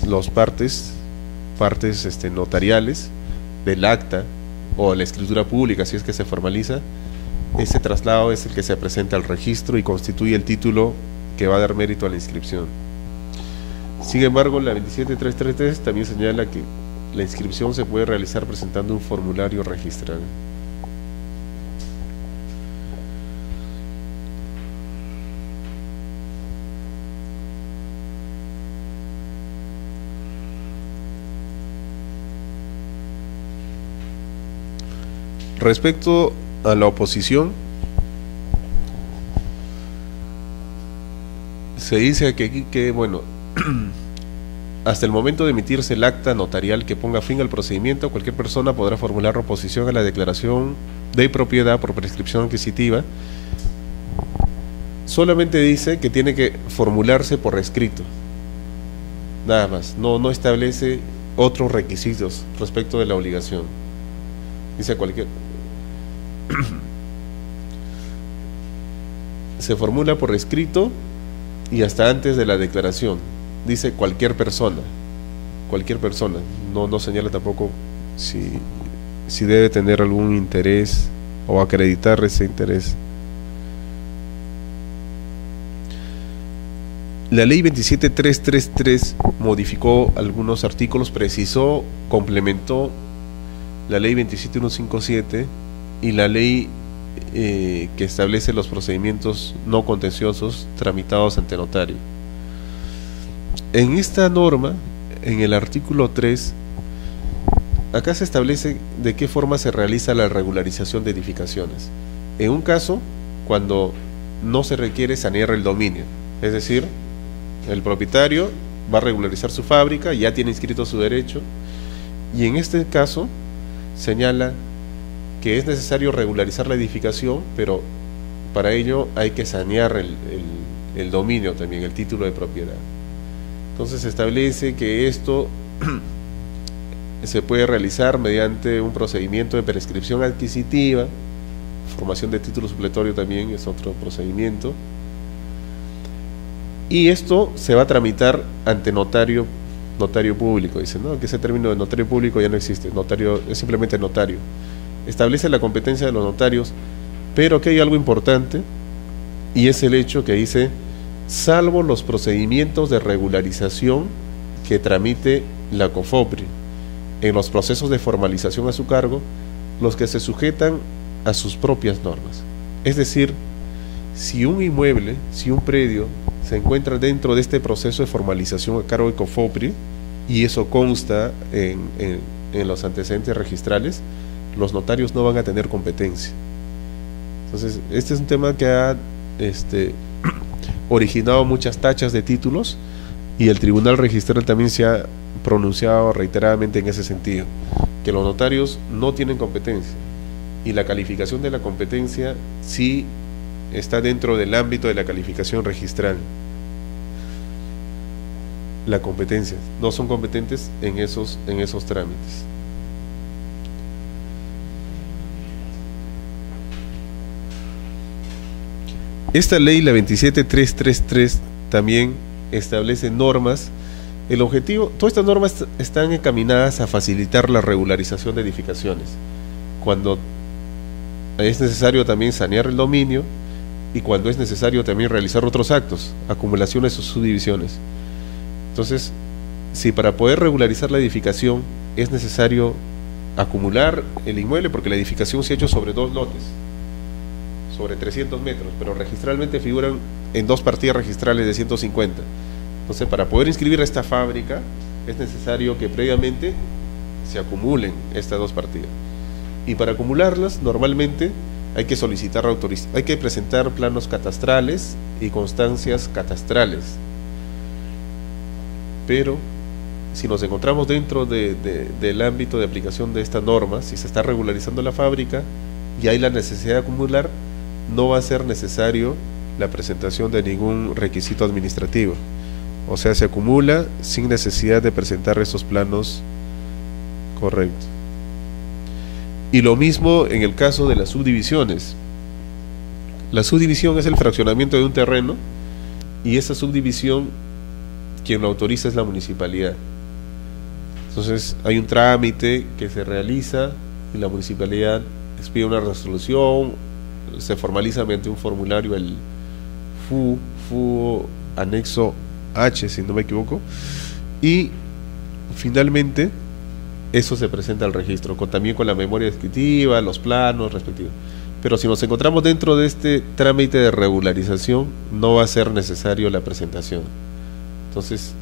los partes notariales del acta o la escritura pública, si es que se formaliza, ese traslado es el que se presenta al registro y constituye el título que va a dar mérito a la inscripción. Sin embargo, la 27333 también señala que la inscripción se puede realizar presentando un formulario registral. Respecto a la oposición, se dice que bueno, hasta el momento de emitirse el acta notarial que ponga fin al procedimiento, cualquier persona podrá formular oposición a la declaración de propiedad por prescripción adquisitiva. Solamente dice que tiene que formularse por escrito, nada más, no establece otros requisitos respecto de la obligación. Dice se formula por escrito y hasta antes de la declaración. Dice cualquier persona, no señala tampoco si debe tener algún interés o acreditar ese interés. La ley 27333 modificó algunos artículos, precisó, complementó la ley 27157 y la ley que establece los procedimientos no contenciosos tramitados ante notario. En esta norma, en el artículo 3, acá se establece de qué forma se realiza la regularización de edificaciones. En un caso, cuando no se requiere sanear el dominio, es decir, el propietario va a regularizar su fábrica, ya tiene inscrito su derecho, y en este caso señala que es necesario regularizar la edificación, pero para ello hay que sanear el dominio también, el título de propiedad. Entonces se establece que esto se puede realizar mediante un procedimiento de prescripción adquisitiva, formación de título supletorio también es otro procedimiento, y esto se va a tramitar ante notario público. Dice, no, que ese término de notario público ya no existe, notario es simplemente notario. Establece la competencia de los notarios, pero que hay algo importante, y es el hecho que dice, salvo los procedimientos de regularización que tramite la COFOPRI en los procesos de formalización a su cargo, los que se sujetan a sus propias normas. Es decir, si un inmueble, si un predio se encuentra dentro de este proceso de formalización a cargo de COFOPRI, y eso consta en los antecedentes registrales, los notarios no van a tener competencia. Entonces, este es un tema que ha originado muchas tachas de títulos, y el Tribunal Registral también se ha pronunciado reiteradamente en ese sentido, que los notarios no tienen competencia, y la calificación de la competencia sí está dentro del ámbito de la calificación registral. La competencia, no son competentes en esos trámites. Esta ley, la 27333, también establece normas. El objetivo, todas estas normas están encaminadas a facilitar la regularización de edificaciones, cuando es necesario también sanear el dominio y cuando es necesario también realizar otros actos, acumulaciones o subdivisiones. Entonces, si para poder regularizar la edificación es necesario acumular el inmueble, porque la edificación se ha hecho sobre 2 lotes, sobre 300 metros, pero registralmente figuran en 2 partidas registrales de 150. Entonces, para poder inscribir esta fábrica es necesario que previamente se acumulen estas 2 partidas. Y para acumularlas, normalmente hay que solicitar hay que presentar planos catastrales y constancias catastrales. Pero si nos encontramos dentro del ámbito de aplicación de esta norma, si se está regularizando la fábrica y hay la necesidad de acumular, no va a ser necesario la presentación de ningún requisito administrativo. O sea, se acumula sin necesidad de presentar esos planos correctos. Y lo mismo en el caso de las subdivisiones. La subdivisión es el fraccionamiento de un terreno y esa subdivisión quien lo autoriza es la municipalidad. Entonces hay un trámite que se realiza y la municipalidad expide una resolución, se formaliza mediante un formulario, el FU anexo H, si no me equivoco, y finalmente eso se presenta al registro, también con la memoria descriptiva, los planos respectivos. Pero si nos encontramos dentro de este trámite de regularización, no va a ser necesario la presentación. Entonces,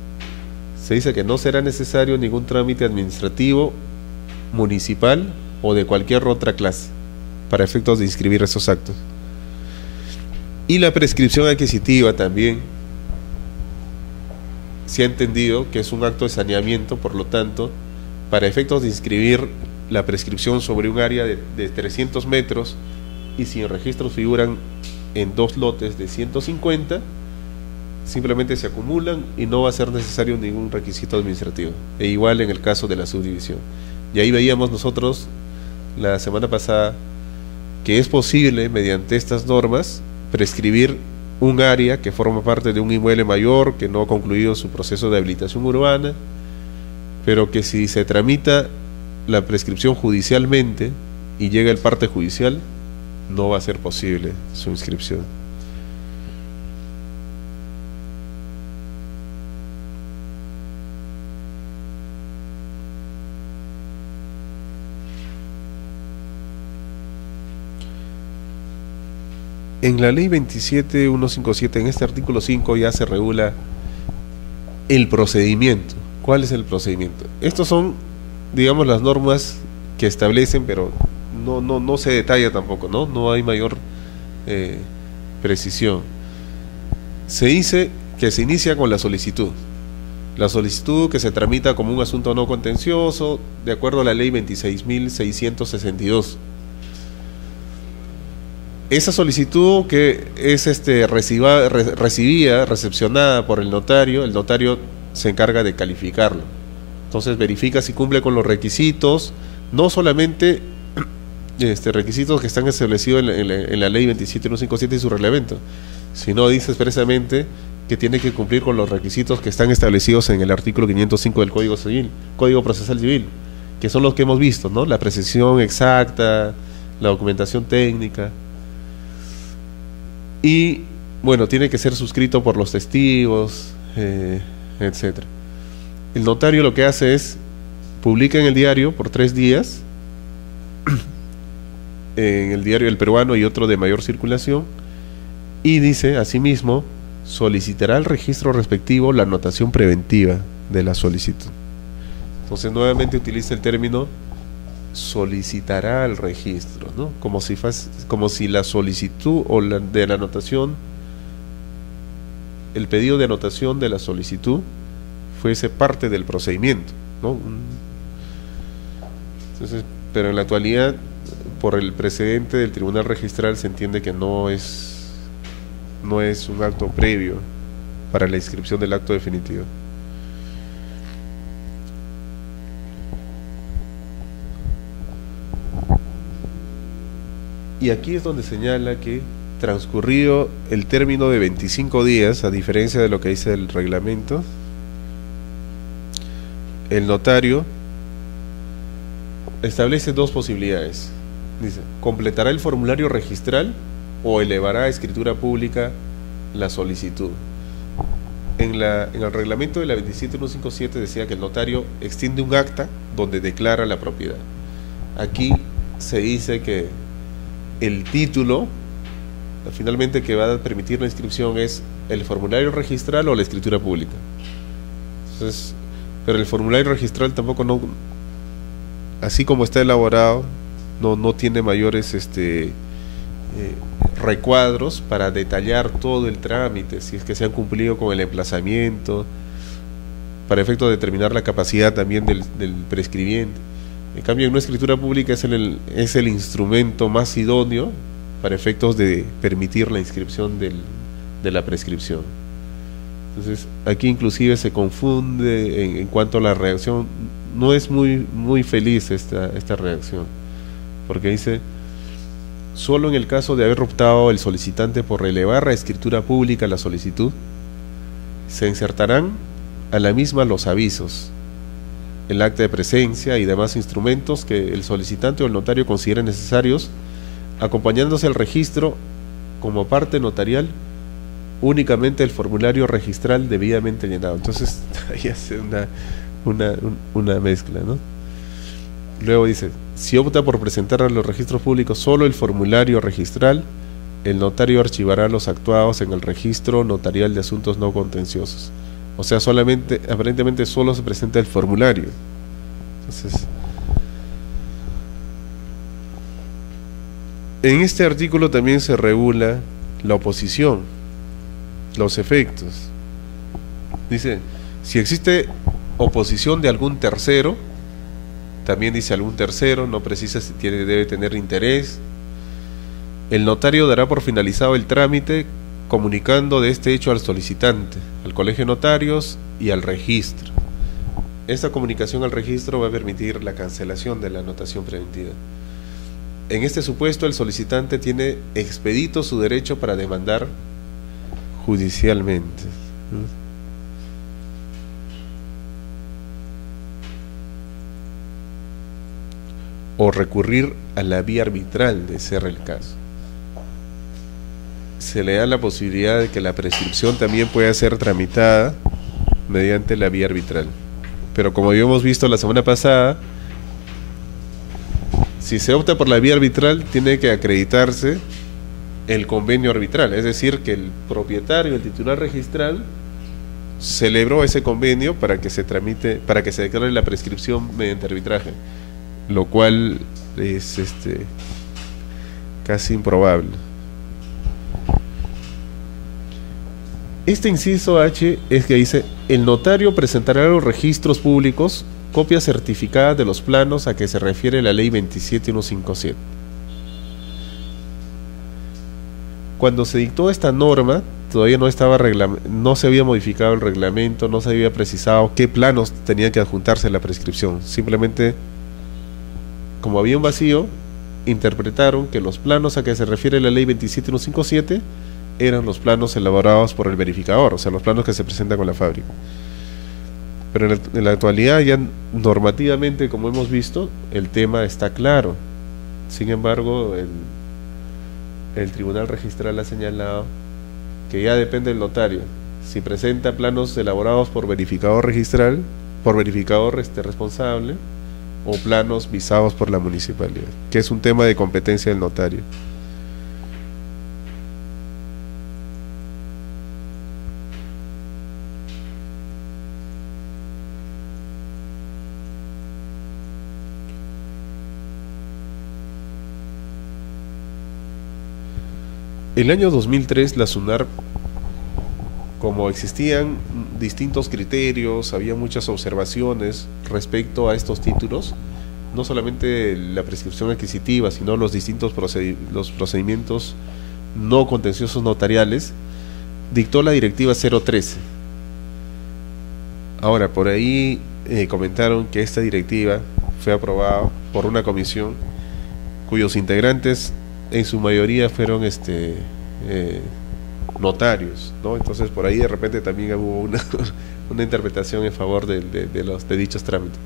se dice que no será necesario ningún trámite administrativo, municipal o de cualquier otra clase para efectos de inscribir esos actos. Y la prescripción adquisitiva también se ha entendido que es un acto de saneamiento, por lo tanto, para efectos de inscribir la prescripción sobre un área de 300 metros y si en registros figuran en 2 lotes de 150, simplemente se acumulan y no va a ser necesario ningún requisito administrativo. E igual en el caso de la subdivisión. Y ahí veíamos nosotros la semana pasada que es posible, mediante estas normas, prescribir un área que forma parte de un inmueble mayor que no ha concluido su proceso de habilitación urbana, pero que si se tramita la prescripción judicialmente y llega el parte judicial, no va a ser posible su inscripción. En la ley 27157, en este artículo 5 ya se regula el procedimiento. ¿Cuál es el procedimiento? Estos son, digamos, las normas que establecen, pero no se detalla tampoco, no hay mayor precisión. Se dice que se inicia con la solicitud. La solicitud que se tramita como un asunto no contencioso, de acuerdo a la ley 26.662. Esa solicitud que es recepcionada por el notario se encarga de calificarlo. Entonces verifica si cumple con los requisitos, no solamente requisitos que están establecidos en la ley 27157 y su reglamento, sino dice expresamente que tiene que cumplir con los requisitos que están establecidos en el artículo 505 del Código Procesal Civil, que son los que hemos visto, ¿no? La precisión exacta, la documentación técnica. Y bueno, tiene que ser suscrito por los testigos, etcétera. El notario lo que hace es publica en el diario por 3 días, en el diario El Peruano y otro de mayor circulación, y dice asimismo solicitará al registro respectivo la anotación preventiva de la solicitud. Entonces nuevamente utiliza el término solicitará al registro, ¿no? Como si la solicitud o de la anotación, el pedido de anotación de la solicitud fuese parte del procedimiento, ¿no? Entonces, pero en la actualidad, por el precedente del Tribunal Registral, se entiende que no es no es un acto previo para la inscripción del acto definitivo. Y aquí es donde señala que transcurrido el término de 25 días, a diferencia de lo que dice el reglamento, el notario establece dos posibilidades. Dice, completará el formulario registral o elevará a escritura pública la solicitud. En el reglamento de la 27157 decía que el notario extiende un acta donde declara la propiedad. Aquí se dice que el título finalmente que va a permitir la inscripción es el formulario registral o la escritura pública. Entonces, pero el formulario registral tampoco, no, así como está elaborado, no tiene mayores recuadros para detallar todo el trámite, si es que se han cumplido con el emplazamiento, para efecto de determinar la capacidad también del prescribiente. En cambio, en una escritura pública es el instrumento más idóneo para efectos de permitir la inscripción de la prescripción. Entonces, aquí inclusive se confunde en cuanto a la redacción. No es muy feliz esta redacción, porque dice: solo en el caso de haber optado el solicitante por relevar a escritura pública la solicitud, se insertarán a la misma los avisos, el acta de presencia y demás instrumentos que el solicitante o el notario considere necesarios, acompañándose al registro como parte notarial únicamente el formulario registral debidamente llenado. Entonces ahí hace una mezcla, ¿no? Luego dice: si opta por presentar a los registros públicos solo el formulario registral, el notario archivará los actuados en el registro notarial de asuntos no contenciosos. O sea, aparentemente solo se presenta el formulario. Entonces, en este artículo también se regula la oposición, los efectos. Dice: si existe oposición de algún tercero, también dice algún tercero, no precisa si debe tener interés, el notario dará por finalizado el trámite comunicando de este hecho al solicitante, al colegio de notarios y al registro. Esta comunicación al registro va a permitir la cancelación de la anotación preventiva. En este supuesto, el solicitante tiene expedito su derecho para demandar judicialmente, ¿no? O recurrir a la vía arbitral de ser el caso. Se le da la posibilidad de que la prescripción también pueda ser tramitada mediante la vía arbitral. Pero como habíamos visto la semana pasada, si se opta por la vía arbitral, tiene que acreditarse el convenio arbitral, es decir, que el propietario, el titular registral, celebró ese convenio para que se tramite, para que se declare la prescripción mediante arbitraje, lo cual es casi improbable. Este inciso H es que dice: el notario presentará a los registros públicos copias certificadas de los planos a que se refiere la ley 27157. Cuando se dictó esta norma, todavía no se había modificado el reglamento, no se había precisado qué planos tenían que adjuntarse a la prescripción. Simplemente, como había un vacío, interpretaron que los planos a que se refiere la ley 27157 eran los planos elaborados por el verificador, o sea, los planos que se presentan con la fábrica. Pero en la actualidad, ya normativamente, como hemos visto, el tema está claro. Sin embargo, el tribunal registral ha señalado que ya depende del notario. Si presenta planos elaborados por verificador registral, por verificador responsable, o planos visados por la municipalidad, que es un tema de competencia del notario. El año 2003 la SUNARP, como existían distintos criterios, había muchas observaciones respecto a estos títulos, no solamente la prescripción adquisitiva, sino los distintos procedimientos no contenciosos notariales, dictó la directiva 013. Ahora, por ahí comentaron que esta directiva fue aprobada por una comisión cuyos integrantes en su mayoría fueron notarios, ¿no? Entonces por ahí de repente también hubo una interpretación en favor de dichos trámites.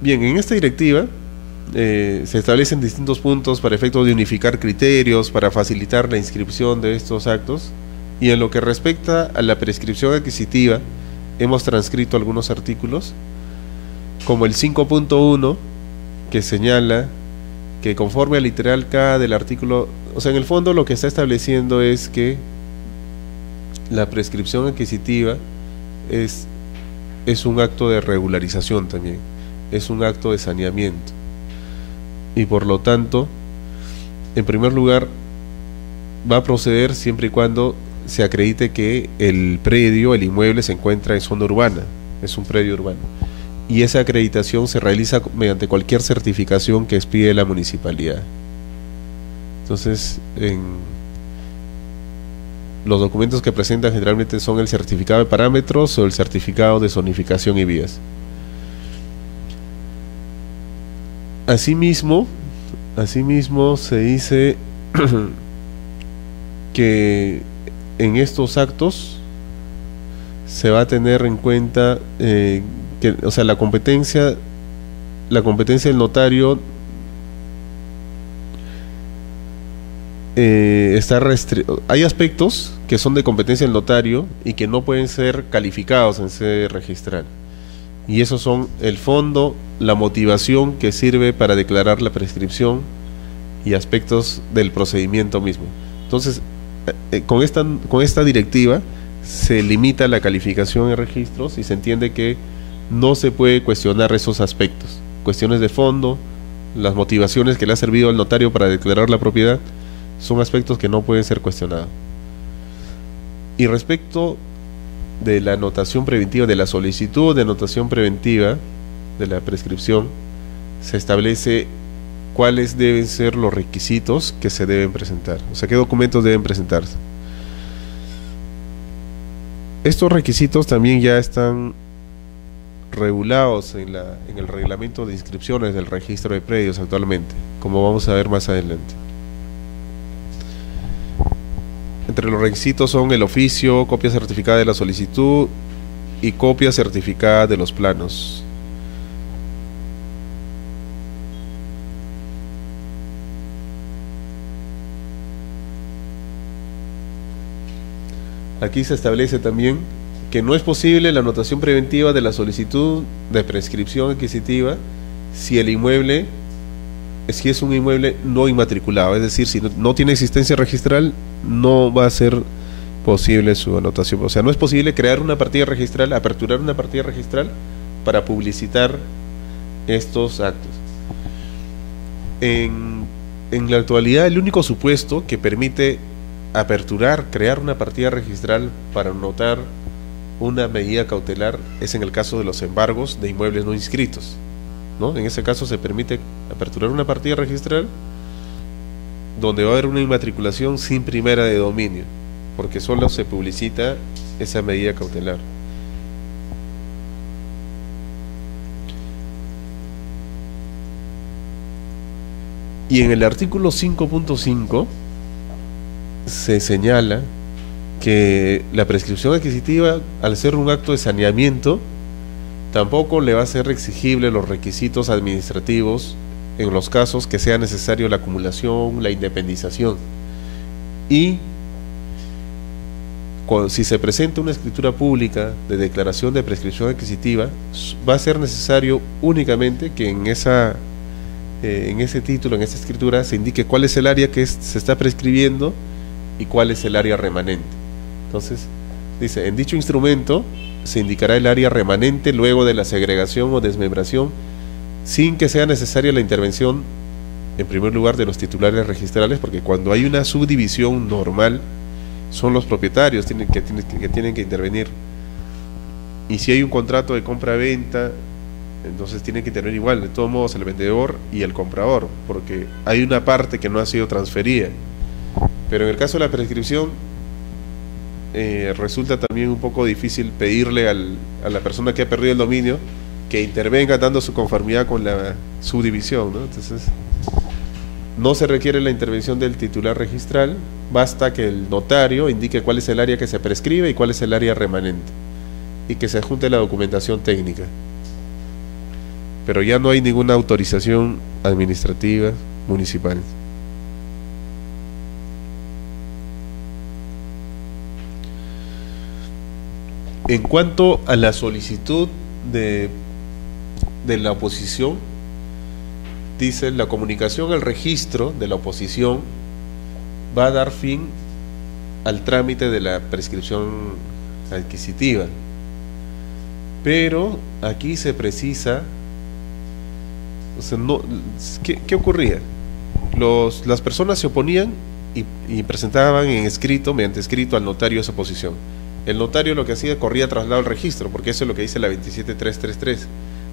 Bien, en esta directiva se establecen distintos puntos para efectos de unificar criterios, para facilitar la inscripción de estos actos, y en lo que respecta a la prescripción adquisitiva, hemos transcrito algunos artículos, como el 5.1, que señala que conforme al literal K del artículo, o sea, en el fondo lo que está estableciendo es que la prescripción adquisitiva es un acto de regularización también, es un acto de saneamiento, y por lo tanto, en primer lugar, va a proceder siempre y cuando se acredite que el predio, el inmueble, se encuentra en zona urbana, es un predio urbano, y esa acreditación se realiza mediante cualquier certificación que expide la municipalidad. Entonces, los documentos que presentan generalmente son el certificado de parámetros o el certificado de zonificación y vías. Asimismo se dice que en estos actos se va a tener en cuenta o sea, la competencia del notario hay aspectos que son de competencia del notario y que no pueden ser calificados en sede registral, y esos son el fondo, la motivación que sirve para declarar la prescripción y aspectos del procedimiento mismo. Entonces, con esta directiva se limita la calificación en registros y se entiende que no se puede cuestionar esos aspectos, cuestiones de fondo, las motivaciones que le ha servido al notario para declarar la propiedad, son aspectos que no pueden ser cuestionados. Y respecto de la anotación preventiva, de la solicitud de anotación preventiva de la prescripción, se establece cuáles deben ser los requisitos que se deben presentar, o sea, qué documentos deben presentarse. Estos requisitos también ya están regulados en el reglamento de inscripciones del registro de predios actualmente, como vamos a ver más adelante. Entre los requisitos son el oficio, copia certificada de la solicitud y copia certificada de los planos. Aquí se establece también que no es posible la anotación preventiva de la solicitud de prescripción adquisitiva si el inmueble, si es un inmueble no inmatriculado, es decir, si no tiene existencia registral, no va a ser posible su anotación. O sea, no es posible crear una partida registral, aperturar una partida registral para publicitar estos actos. En la actualidad, el único supuesto que permite crear una partida registral para anotar una medida cautelar es en el caso de los embargos de inmuebles no inscritos, ¿no? En ese caso se permite aperturar una partida registral donde va a haber una inmatriculación sin primera de dominio, porque solo se publicita esa medida cautelar. Y en el artículo 5.5 se señala que la prescripción adquisitiva, al ser un acto de saneamiento, tampoco le va a ser exigible los requisitos administrativos en los casos que sea necesario la acumulación, la independización. Y si se presenta una escritura pública de declaración de prescripción adquisitiva, va a ser necesario únicamente que en ese título, en esa escritura, se indique cuál es el área que se está prescribiendo y cuál es el área remanente. Entonces, dice, en dicho instrumento se indicará el área remanente luego de la segregación o desmembración, sin que sea necesaria la intervención, en primer lugar, de los titulares registrales, porque cuando hay una subdivisión normal, son los propietarios que tienen que intervenir. Y si hay un contrato de compra-venta, entonces tienen que intervenir igual, de todos modos, el vendedor y el comprador, porque hay una parte que no ha sido transferida. Pero en el caso de la prescripción, resulta también un poco difícil pedirle a la persona que ha perdido el dominio que intervenga dando su conformidad con la subdivisión, ¿no? Entonces, no se requiere la intervención del titular registral, basta que el notario indique cuál es el área que se prescribe y cuál es el área remanente, y que se adjunte la documentación técnica. Pero ya no hay ninguna autorización administrativa municipal. En cuanto a la solicitud de la oposición, dice: la comunicación al registro de la oposición va a dar fin al trámite de la prescripción adquisitiva. Pero aquí se precisa, o sea, no, ¿qué ocurría? Las personas se oponían y presentaban en escrito, mediante escrito, al notario esa oposición. El notario lo que hacía, corría traslado al registro, porque eso es lo que dice la 27333.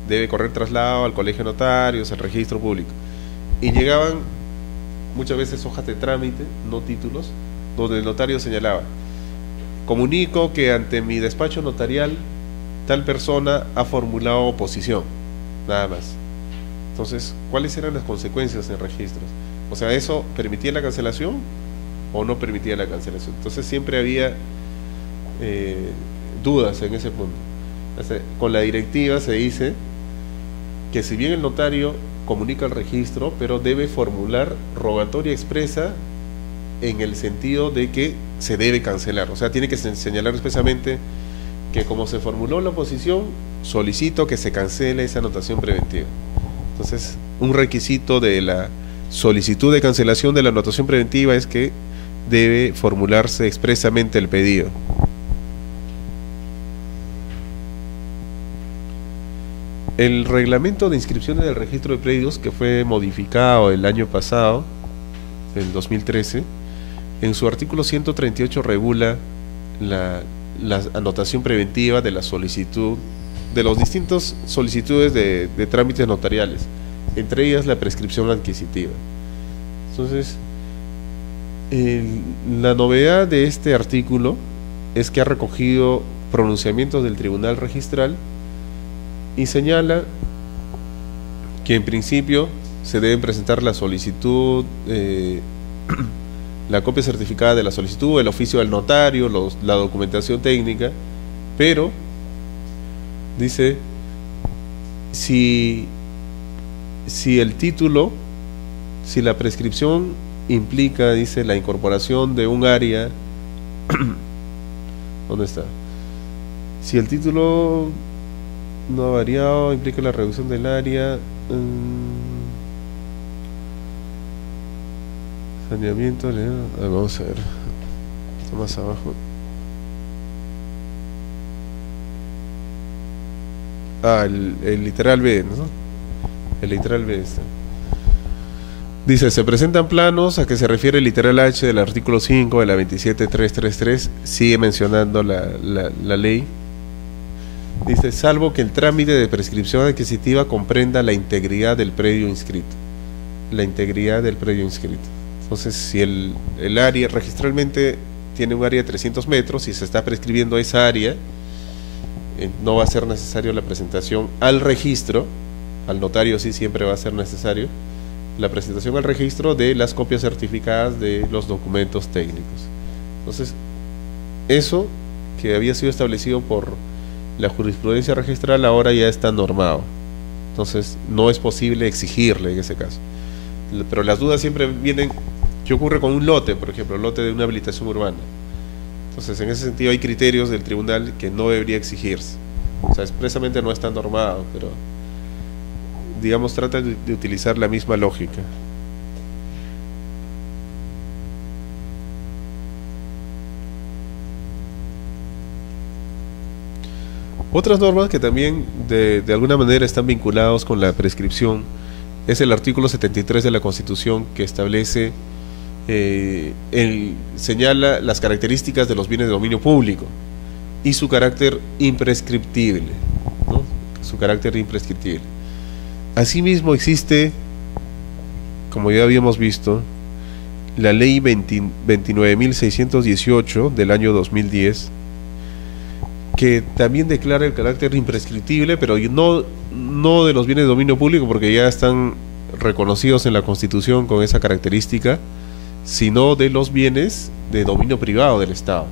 Debe correr traslado al colegio de notarios, al registro público. Y llegaban muchas veces hojas de trámite, no títulos, donde el notario señalaba: comunico que ante mi despacho notarial tal persona ha formulado oposición, nada más. Entonces, ¿cuáles eran las consecuencias en registros? O sea, ¿eso permitía la cancelación o no permitía la cancelación? Entonces siempre había dudas en ese punto. Con la directiva se dice que si bien el notario comunica al registro, pero debe formular rogatoria expresa en el sentido de que se debe cancelar. O sea, tiene que señalar expresamente que como se formuló la oposición, solicito que se cancele esa anotación preventiva. Entonces, un requisito de la solicitud de cancelación de la anotación preventiva es que debe formularse expresamente el pedido. El reglamento de inscripciones del registro de predios, que fue modificado el año pasado, en 2013, en su artículo 138 regula la anotación preventiva de la solicitud, de los distintos solicitudes de trámites notariales, entre ellas la prescripción adquisitiva. Entonces, la novedad de este artículo es que ha recogido pronunciamientos del Tribunal Registral y señala que en principio se deben presentar la solicitud, la copia certificada de la solicitud, el oficio del notario, la documentación técnica, pero dice, si el título, si la prescripción implica, dice, la incorporación de un área, ¿dónde está? Si el título no ha variado, implica la reducción del área, saneamiento, vamos a ver, está más abajo. El literal B, ¿no? El literal B está. Dice, se presentan planos a que se refiere el literal H del artículo 5 de la 27333, sigue mencionando la ley. Dice, salvo que el trámite de prescripción adquisitiva comprenda la integridad del predio inscrito. La integridad del predio inscrito. Entonces, si el área registralmente tiene un área de 300 metros y se está prescribiendo esa área, no va a ser necesario la presentación al registro, al notario sí siempre va a ser necesario, la presentación al registro de las copias certificadas de los documentos técnicos. Entonces, eso que había sido establecido por la jurisprudencia registral ahora ya está normado. Entonces, no es posible exigirle en ese caso. Pero las dudas siempre vienen, ¿qué ocurre con un lote, por ejemplo, el lote de una habilitación urbana? Entonces, en ese sentido hay criterios del tribunal que no debería exigirse. O sea, expresamente no está normado, pero digamos, trata de utilizar la misma lógica. Otras normas que también de alguna manera están vinculados con la prescripción es el artículo 73 de la Constitución, que establece, señala las características de los bienes de dominio público y su carácter imprescriptible, ¿no? Su carácter imprescriptible. Asimismo existe, como ya habíamos visto, la ley 29.618 del año 2010, que también declara el carácter imprescriptible, pero no de los bienes de dominio público, porque ya están reconocidos en la Constitución con esa característica, sino de los bienes de dominio privado del Estado.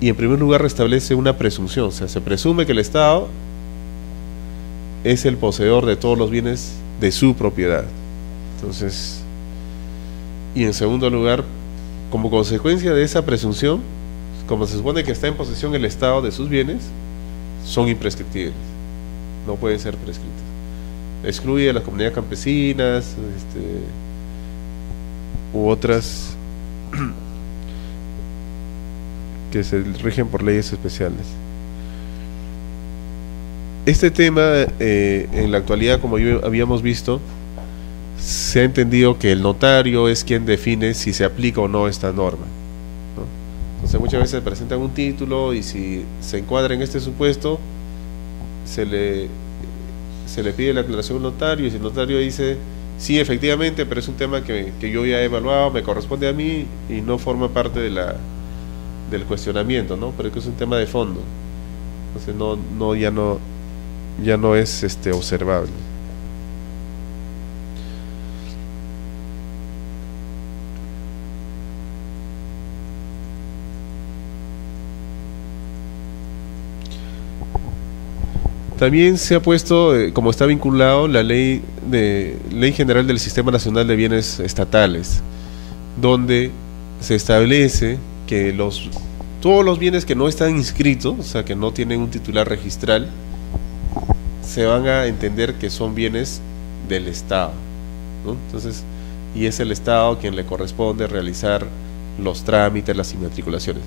Y en primer lugar establece una presunción, o sea, se presume que el Estado es el poseedor de todos los bienes de su propiedad. Entonces, y en segundo lugar, como consecuencia de esa presunción, como se supone que está en posesión el Estado de sus bienes, son imprescriptibles, no pueden ser prescritos. Excluye a las comunidades campesinas, u otras que se rigen por leyes especiales. Este tema, en la actualidad, como ya habíamos visto, se ha entendido que el notario es quien define si se aplica o no esta norma, ¿no? Entonces muchas veces presentan un título y si se encuadra en este supuesto, se le pide la aclaración al notario, y si el notario dice, sí, efectivamente, pero es un tema que yo ya he evaluado, me corresponde a mí y no forma parte del cuestionamiento, ¿no? Pero es que es un tema de fondo. Entonces ya no es observable. También se ha puesto, como está vinculado, la Ley General del Sistema Nacional de Bienes Estatales, donde se establece que todos los bienes que no están inscritos, o sea, que no tienen un titular registral, se van a entender que son bienes del Estado, ¿no? Entonces, y es el Estado quien le corresponde realizar los trámites, las inmatriculaciones.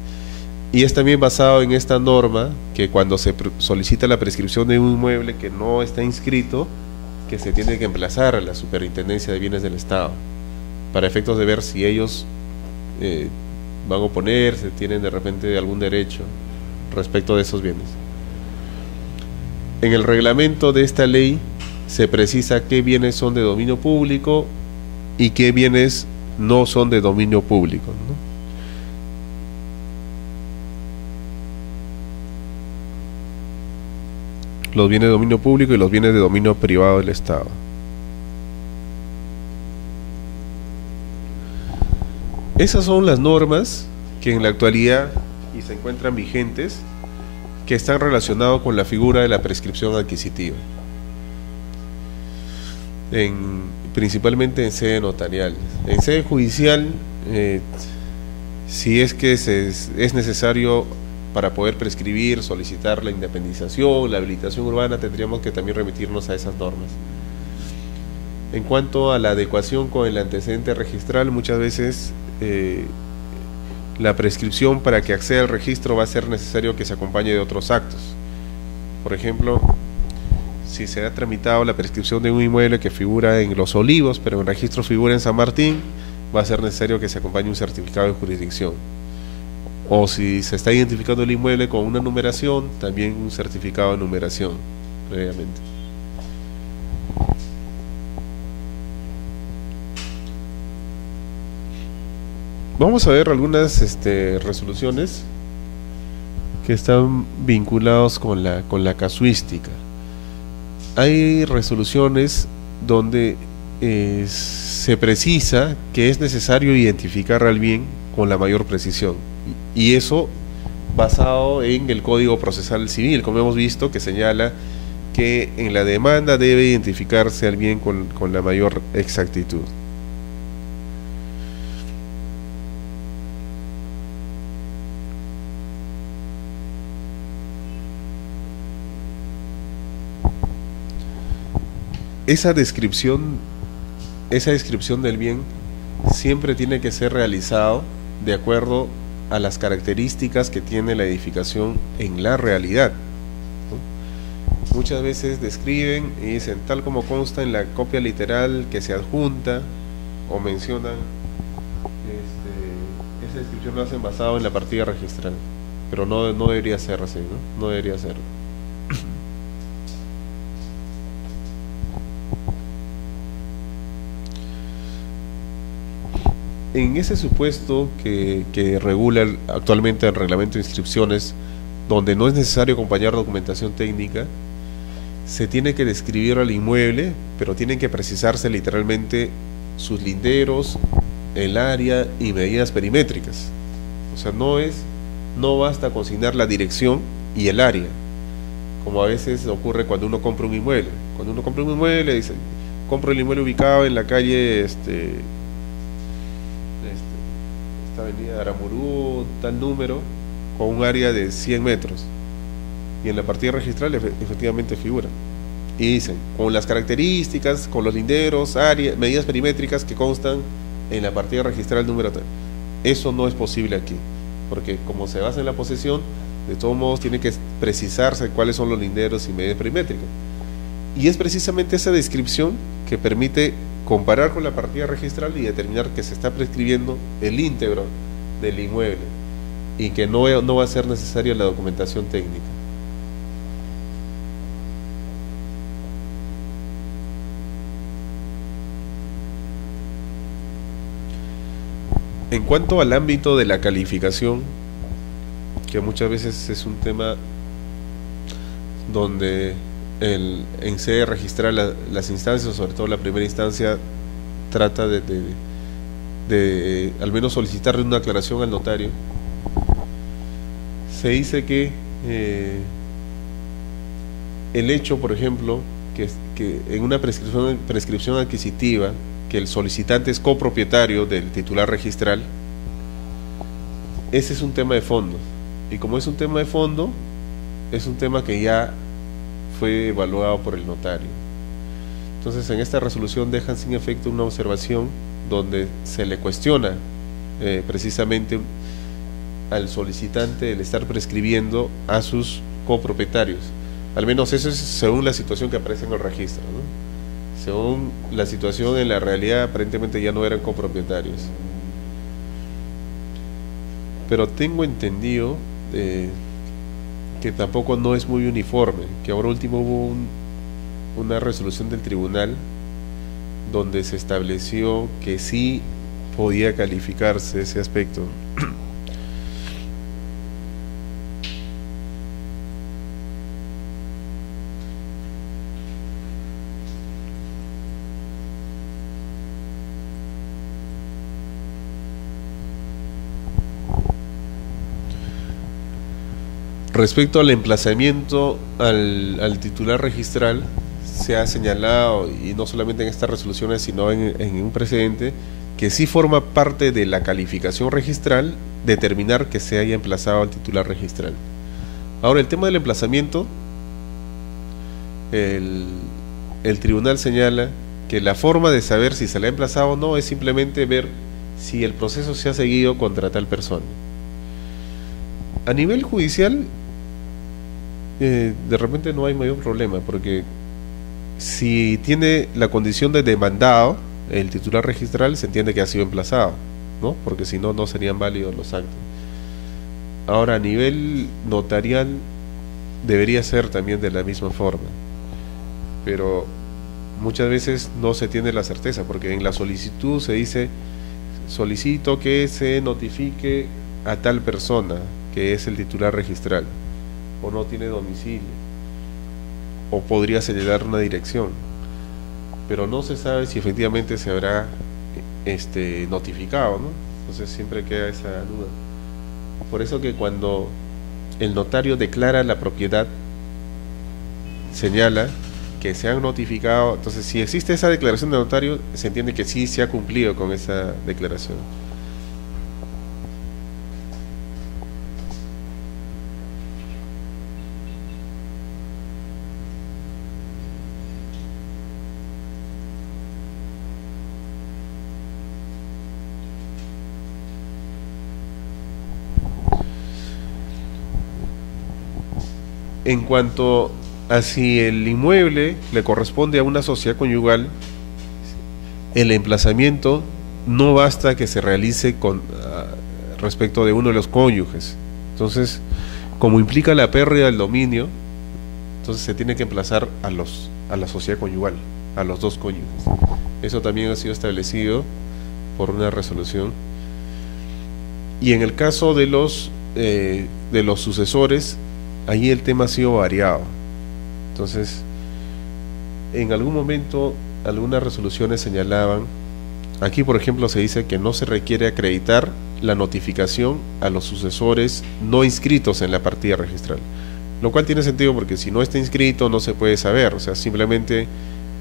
Y es también basado en esta norma que cuando se solicita la prescripción de un inmueble que no está inscrito, que se tiene que emplazar a la Superintendencia de Bienes del Estado, para efectos de ver si ellos van a oponerse, tienen de repente algún derecho respecto de esos bienes. En el reglamento de esta ley se precisa qué bienes son de dominio público y qué bienes no son de dominio público, ¿no? Los bienes de dominio público y los bienes de dominio privado del Estado. Esas son las normas que en la actualidad y se encuentran vigentes, que están relacionados con la figura de la prescripción adquisitiva, principalmente en sede notarial. En sede judicial, si es que es necesario para poder prescribir, solicitar la independización, la habilitación urbana, tendríamos que también remitirnos a esas normas. En cuanto a la adecuación con el antecedente registral, muchas veces la prescripción para que acceda al registro va a ser necesario que se acompañe de otros actos. Por ejemplo, si se ha tramitado la prescripción de un inmueble que figura en Los Olivos, pero en el registro figura en San Martín, va a ser necesario que se acompañe un certificado de jurisdicción. O si se está identificando el inmueble con una numeración, también un certificado de numeración previamente. Vamos a ver algunas resoluciones que están vinculados con la casuística. Hay resoluciones donde se precisa que es necesario identificar al bien con la mayor precisión, y eso basado en el Código Procesal Civil, como hemos visto, que señala que en la demanda debe identificarse al bien con la mayor exactitud. Esa descripción del bien siempre tiene que ser realizado de acuerdo a las características que tiene la edificación en la realidad, ¿no? Muchas veces describen y dicen tal como consta en la copia literal que se adjunta, o mencionan esa descripción lo hacen basado en la partida registral, pero no debería ser así, ¿no? No debería ser. en ese supuesto que regula actualmente el reglamento de inscripciones, donde no es necesario acompañar documentación técnica, se tiene que describir al inmueble, pero tienen que precisarse literalmente sus linderos, el área y medidas perimétricas. O sea, no basta consignar la dirección y el área, como a veces ocurre cuando uno compra un inmueble. Cuando uno compra un inmueble, dice, compro el inmueble ubicado en la calle, esta avenida Aramurú, tal número, con un área de 100 metros. Y en la partida registral efectivamente figura. Y dicen, con las características, con los linderos, área, medidas perimétricas que constan en la partida registral número 3. Eso no es posible aquí, porque como se basa en la posesión, de todos modos tiene que precisarse cuáles son los linderos y medidas perimétricas. Y es precisamente esa descripción que permite comparar con la partida registral y determinar que se está prescribiendo el íntegro del inmueble y que no va a ser necesaria la documentación técnica. En cuanto al ámbito de la calificación, que muchas veces es un tema donde en sede registral las instancias, sobre todo la primera instancia, trata de al menos solicitarle una aclaración al notario. Se dice que el hecho, por ejemplo, que en una prescripción adquisitiva, que el solicitante es copropietario del titular registral, ese es un tema de fondo. Y como es un tema de fondo, es un tema que ya fue evaluado por el notario. Entonces, en esta resolución dejan sin efecto una observación donde se le cuestiona precisamente al solicitante el estar prescribiendo a sus copropietarios. Al menos eso es según la situación que aparece en el registro, ¿no? Según la situación, en la realidad aparentemente ya no eran copropietarios. Pero tengo entendido que tampoco no es muy uniforme, que ahora último hubo una resolución del tribunal donde se estableció que sí podía calificarse ese aspecto. Respecto al emplazamiento al titular registral, se ha señalado, y no solamente en estas resoluciones, sino en un precedente, que sí forma parte de la calificación registral determinar que se haya emplazado al titular registral. Ahora, el tema del emplazamiento, el tribunal señala que la forma de saber si se le ha emplazado o no es simplemente ver si el proceso se ha seguido contra tal persona. A nivel judicial, de repente no hay mayor problema, porque si tiene la condición de demandado, el titular registral, se entiende que ha sido emplazado, ¿no? Porque si no, no serían válidos los actos. Ahora, a nivel notarial, debería ser también de la misma forma, pero muchas veces no se tiene la certeza, porque en la solicitud se dice: solicito que se notifique a tal persona que es el titular registral, o no tiene domicilio, o podría señalar una dirección, pero no se sabe si efectivamente se habrá notificado, ¿no? Entonces siempre queda esa duda. Por eso que cuando el notario declara la propiedad, señala que se han notificado. Entonces, si existe esa declaración de notario, se entiende que sí se ha cumplido con esa declaración. En cuanto a si el inmueble le corresponde a una sociedad conyugal, el emplazamiento no basta que se realice respecto de uno de los cónyuges. Entonces, como implica la pérdida del dominio, entonces se tiene que emplazar a la sociedad conyugal, a los dos cónyuges. Eso también ha sido establecido por una resolución Y en el caso de los sucesores, ahí el tema ha sido variado. Entonces, en algún momento, algunas resoluciones señalaban, aquí por ejemplo se dice que no se requiere acreditar la notificación a los sucesores no inscritos en la partida registral, lo cual tiene sentido porque si no está inscrito no se puede saber, o sea, simplemente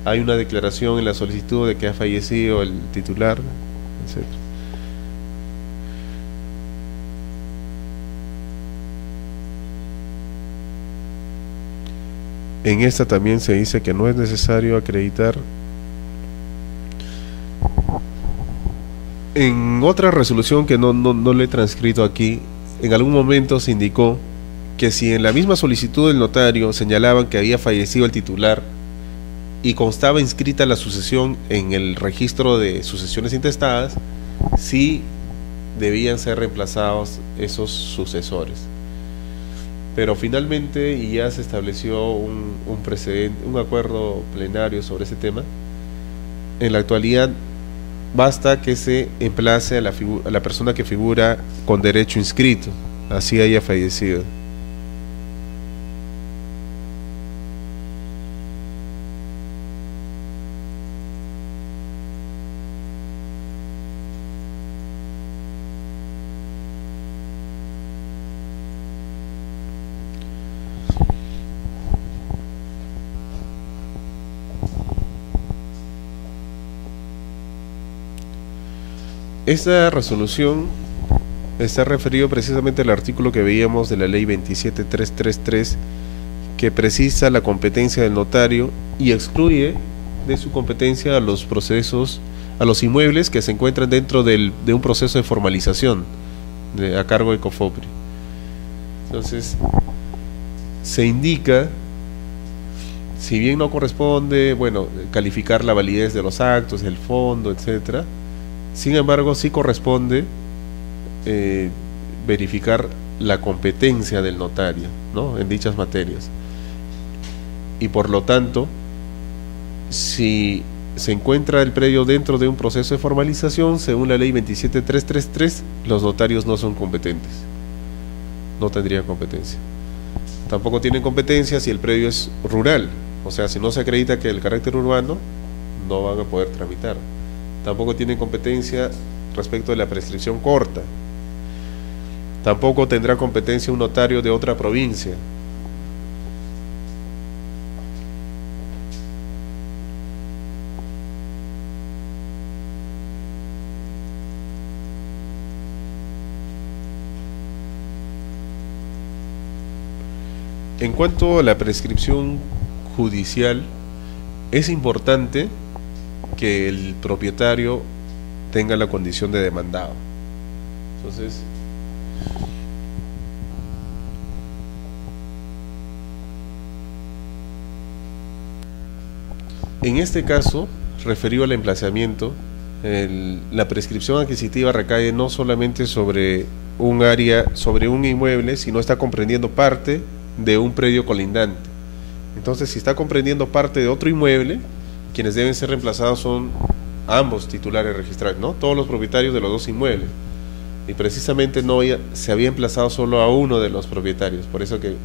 hay una declaración en la solicitud de que ha fallecido el titular, etc. En esta también se dice que no es necesario acreditar. En otra resolución que no lo he transcrito aquí, en algún momento se indicó que si en la misma solicitud del notario señalaban que había fallecido el titular y constaba inscrita la sucesión en el registro de sucesiones intestadas, sí debían ser reemplazados esos sucesores. Pero finalmente, y ya se estableció un precedente, un acuerdo plenario sobre ese tema, en la actualidad basta que se emplace a la persona que figura con derecho inscrito, así haya fallecido. Esta resolución está referido precisamente al artículo que veíamos de la ley 27333, que precisa la competencia del notario y excluye de su competencia a los procesos, a los inmuebles que se encuentran dentro de un proceso de formalización a cargo de COFOPRI. Entonces, se indica, si bien no corresponde, bueno, calificar la validez de los actos, el fondo, etcétera, sin embargo, sí corresponde verificar la competencia del notario, ¿no?, en dichas materias. Y por lo tanto, si se encuentra el predio dentro de un proceso de formalización, según la ley 27333, los notarios no son competentes, no tendrían competencia. Tampoco tienen competencia si el predio es rural, o sea, si no se acredita que el carácter urbano, no van a poder tramitar. Tampoco tienen competencia respecto de la prescripción corta. Tampoco tendrá competencia un notario de otra provincia. En cuanto a la prescripción judicial, es importante que el propietario tenga la condición de demandado. Entonces, en este caso, referido al emplazamiento, la prescripción adquisitiva recae no solamente sobre un área, sobre un inmueble, sino está comprendiendo parte de un predio colindante. Entonces, si está comprendiendo parte de otro inmueble, quienes deben ser reemplazados son ambos titulares registrales, ¿no?, todos los propietarios de los dos inmuebles. Y precisamente se había emplazado solo a uno de los propietarios, por eso que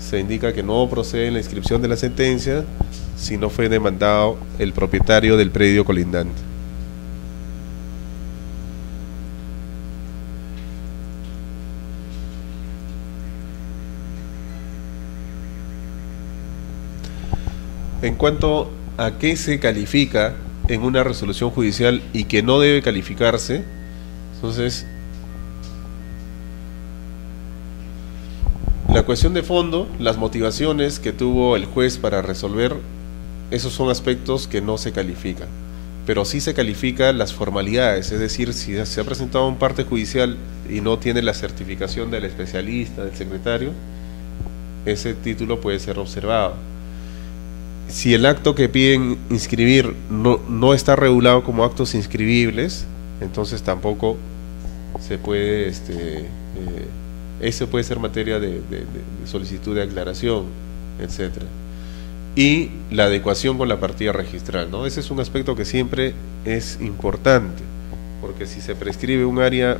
se indica que no procede en la inscripción de la sentencia si no fue demandado el propietario del predio colindante. En cuanto a qué se califica en una resolución judicial y que no debe calificarse, entonces la cuestión de fondo, las motivaciones que tuvo el juez para resolver, esos son aspectos que no se califican, pero sí se califican las formalidades, es decir, si se ha presentado un parte judicial y no tiene la certificación del especialista, del secretario, ese título puede ser observado. Si el acto que piden inscribir no está regulado como actos inscribibles, entonces tampoco se puede, ese puede ser materia de solicitud de aclaración, etcétera. Y la adecuación con la partida registral, ¿no? Ese es un aspecto que siempre es importante, porque si se prescribe un área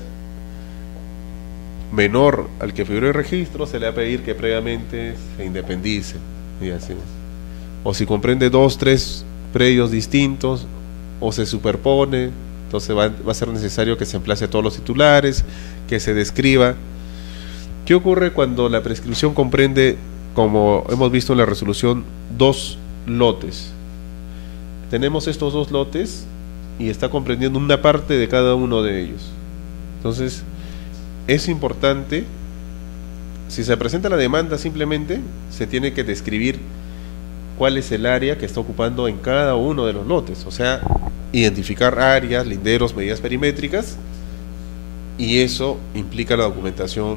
menor al que figuró el registro, se le va a pedir que previamente se independice. Y así. O si comprende dos, tres predios distintos, o se superpone, entonces va a ser necesario que se emplace todos los titulares, que se describa. ¿Qué ocurre cuando la prescripción comprende, como hemos visto en la resolución, dos lotes? Tenemos estos dos lotes y está comprendiendo una parte de cada uno de ellos. Entonces, es importante, si se presenta la demanda, simplemente se tiene que describir cuál es el área que está ocupando en cada uno de los lotes, o sea, identificar áreas, linderos, medidas perimétricas, y eso implica la documentación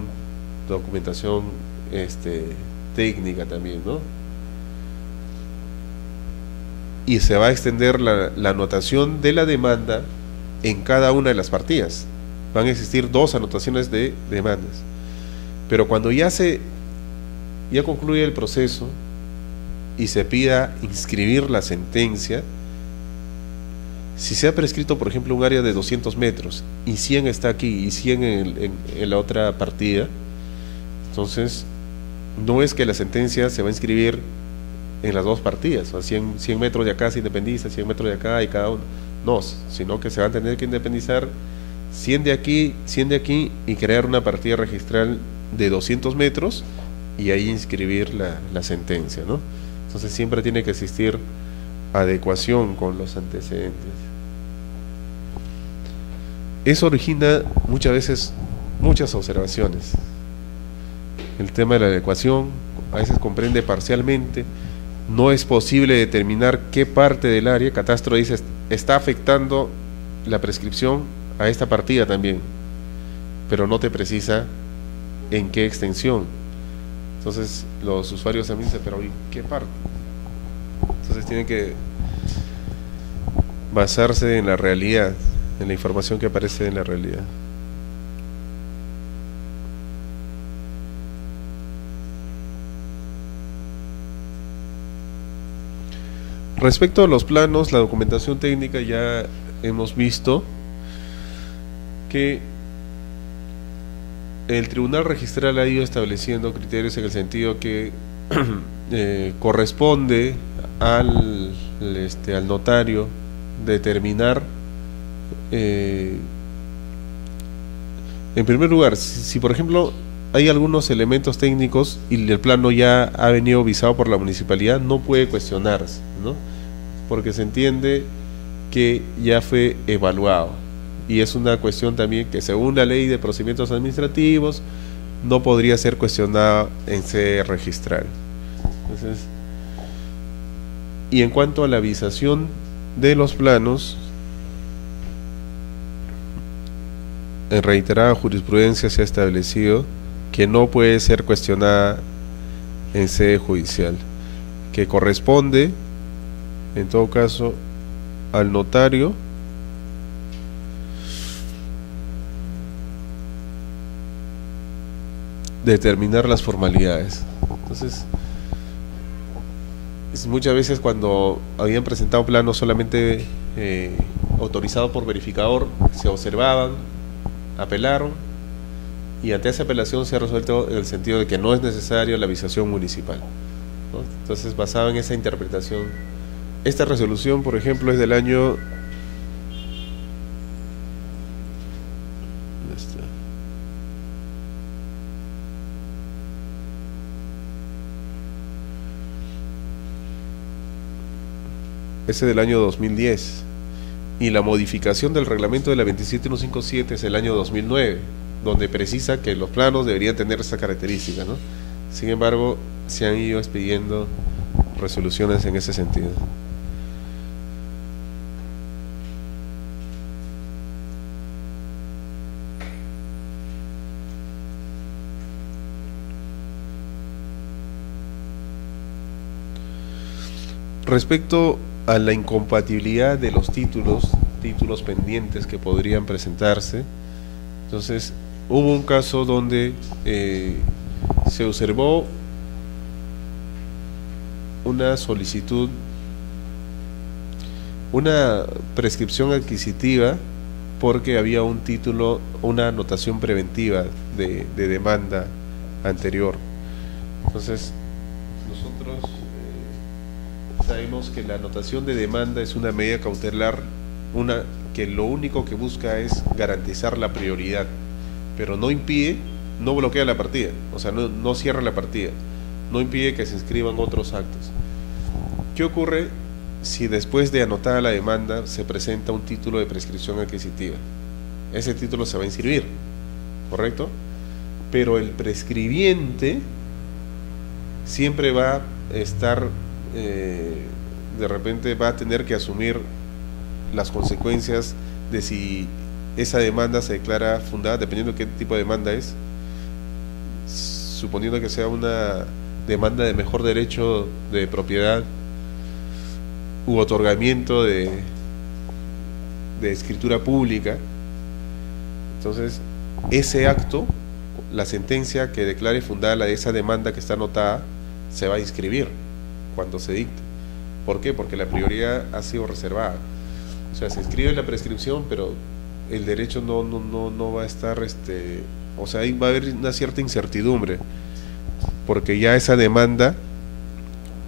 técnica también, ¿no? Y se va a extender la anotación de la demanda en cada una de las partidas. Van a existir dos anotaciones de demandas. Pero cuando ya concluye el proceso y se pida inscribir la sentencia, si se ha prescrito, por ejemplo, un área de 200 metros y 100 está aquí y 100 en la otra partida, entonces no es que la sentencia se va a inscribir en las dos partidas, o sea, 100 metros de acá se independiza, 100 metros de acá y cada uno, no, sino que se van a tener que independizar 100 de aquí, 100 de aquí, y crear una partida registral de 200 metros y ahí inscribir la sentencia, ¿no? Entonces siempre tiene que existir adecuación con los antecedentes. Eso origina muchas veces muchas observaciones. El tema de la adecuación a veces comprende parcialmente, no es posible determinar qué parte del área. Catastro dice está afectando la prescripción a esta partida también, pero no te precisa en qué extensión. Entonces los usuarios también dicen, pero ¿en qué parte? Entonces tienen que basarse en la realidad, en la información que aparece en la realidad. Respecto a los planos, la documentación técnica, ya hemos visto que el Tribunal Registral ha ido estableciendo criterios en el sentido que corresponde al notario determinar, en primer lugar, si por ejemplo hay algunos elementos técnicos y el plano ya ha venido visado por la municipalidad, no puede cuestionarse, ¿no? Porque se entiende que ya fue evaluado, y es una cuestión también que según la ley de procedimientos administrativos no podría ser cuestionada en sede registral. Entonces, y en cuanto a la visación de los planos, en reiterada jurisprudencia se ha establecido que no puede ser cuestionada en sede judicial, que corresponde en todo caso al notario determinar las formalidades. Entonces, muchas veces cuando habían presentado planos solamente autorizados por verificador, se observaban, apelaron, y ante esa apelación se ha resuelto en el sentido de que no es necesaria la visación municipal, ¿no? Entonces, basado en esa interpretación, esta resolución, por ejemplo, es del año ese del año 2010, y la modificación del reglamento de la 27157 es el año 2009, donde precisa que los planos deberían tener esa característica, ¿no? Sin embargo, se han ido expidiendo resoluciones en ese sentido. Respecto a la incompatibilidad de los títulos pendientes que podrían presentarse, entonces hubo un caso donde se observó una solicitud, una prescripción adquisitiva porque había un título, una anotación preventiva de demanda anterior. Entonces, nosotros sabemos que la anotación de demanda es una medida cautelar, que lo único que busca es garantizar la prioridad, pero no impide, no bloquea la partida, o sea, no cierra la partida, no impide que se inscriban otros actos. ¿Qué ocurre si después de anotada la demanda se presenta un título de prescripción adquisitiva? Ese título se va a inscribir, ¿correcto? Pero el prescribiente siempre va a estar, de repente va a tener que asumir las consecuencias de si esa demanda se declara fundada, dependiendo de qué tipo de demanda es, suponiendo que sea una demanda de mejor derecho de propiedad u otorgamiento de escritura pública. Entonces, ese acto, la sentencia que declare fundada esa demanda que está anotada, se va a inscribir cuando se dicte. ¿Por qué? Porque la prioridad ha sido reservada. O sea, se inscribe la prescripción, pero el derecho no va a estar, o sea, ahí va a haber una cierta incertidumbre, porque ya esa demanda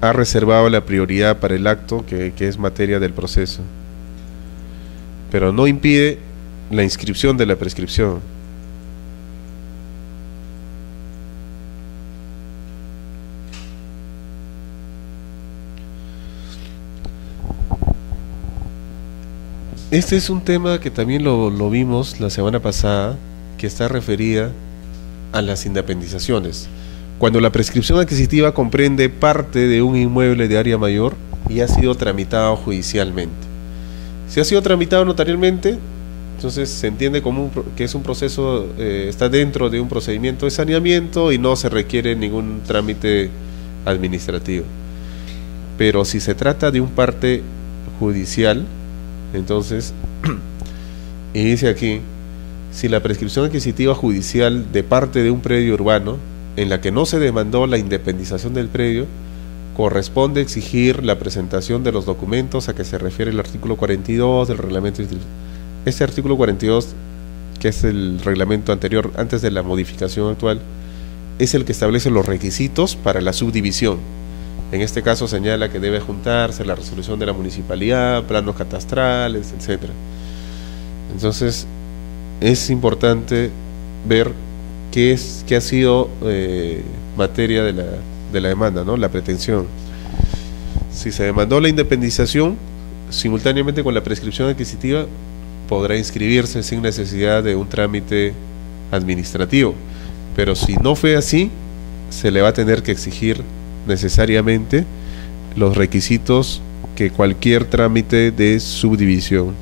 ha reservado la prioridad para el acto que es materia del proceso, pero no impide la inscripción de la prescripción. Este es un tema que también lo vimos la semana pasada, que está referida a las independizaciones. Cuando la prescripción adquisitiva comprende parte de un inmueble de área mayor y ha sido tramitado judicialmente. Si ha sido tramitado notarialmente, entonces se entiende como que es un proceso, está dentro de un procedimiento de saneamiento y no se requiere ningún trámite administrativo. Pero si se trata de un parte judicial, entonces, y dice aquí, si la prescripción adquisitiva judicial de parte de un predio urbano, en la que no se demandó la independización del predio, corresponde exigir la presentación de los documentos a que se refiere el artículo 42 del reglamento. Este artículo 42, que es el reglamento anterior, antes de la modificación actual, es el que establece los requisitos para la subdivisión. En este caso señala que debe juntarse la resolución de la municipalidad, planos catastrales, etc. Entonces, es importante ver qué ha sido materia de la demanda, ¿no? La pretensión. Si se demandó la independización, simultáneamente con la prescripción adquisitiva, podrá inscribirse sin necesidad de un trámite administrativo. Pero si no fue así, se le va a tener que exigir necesariamente los requisitos que cualquier trámite de subdivisión.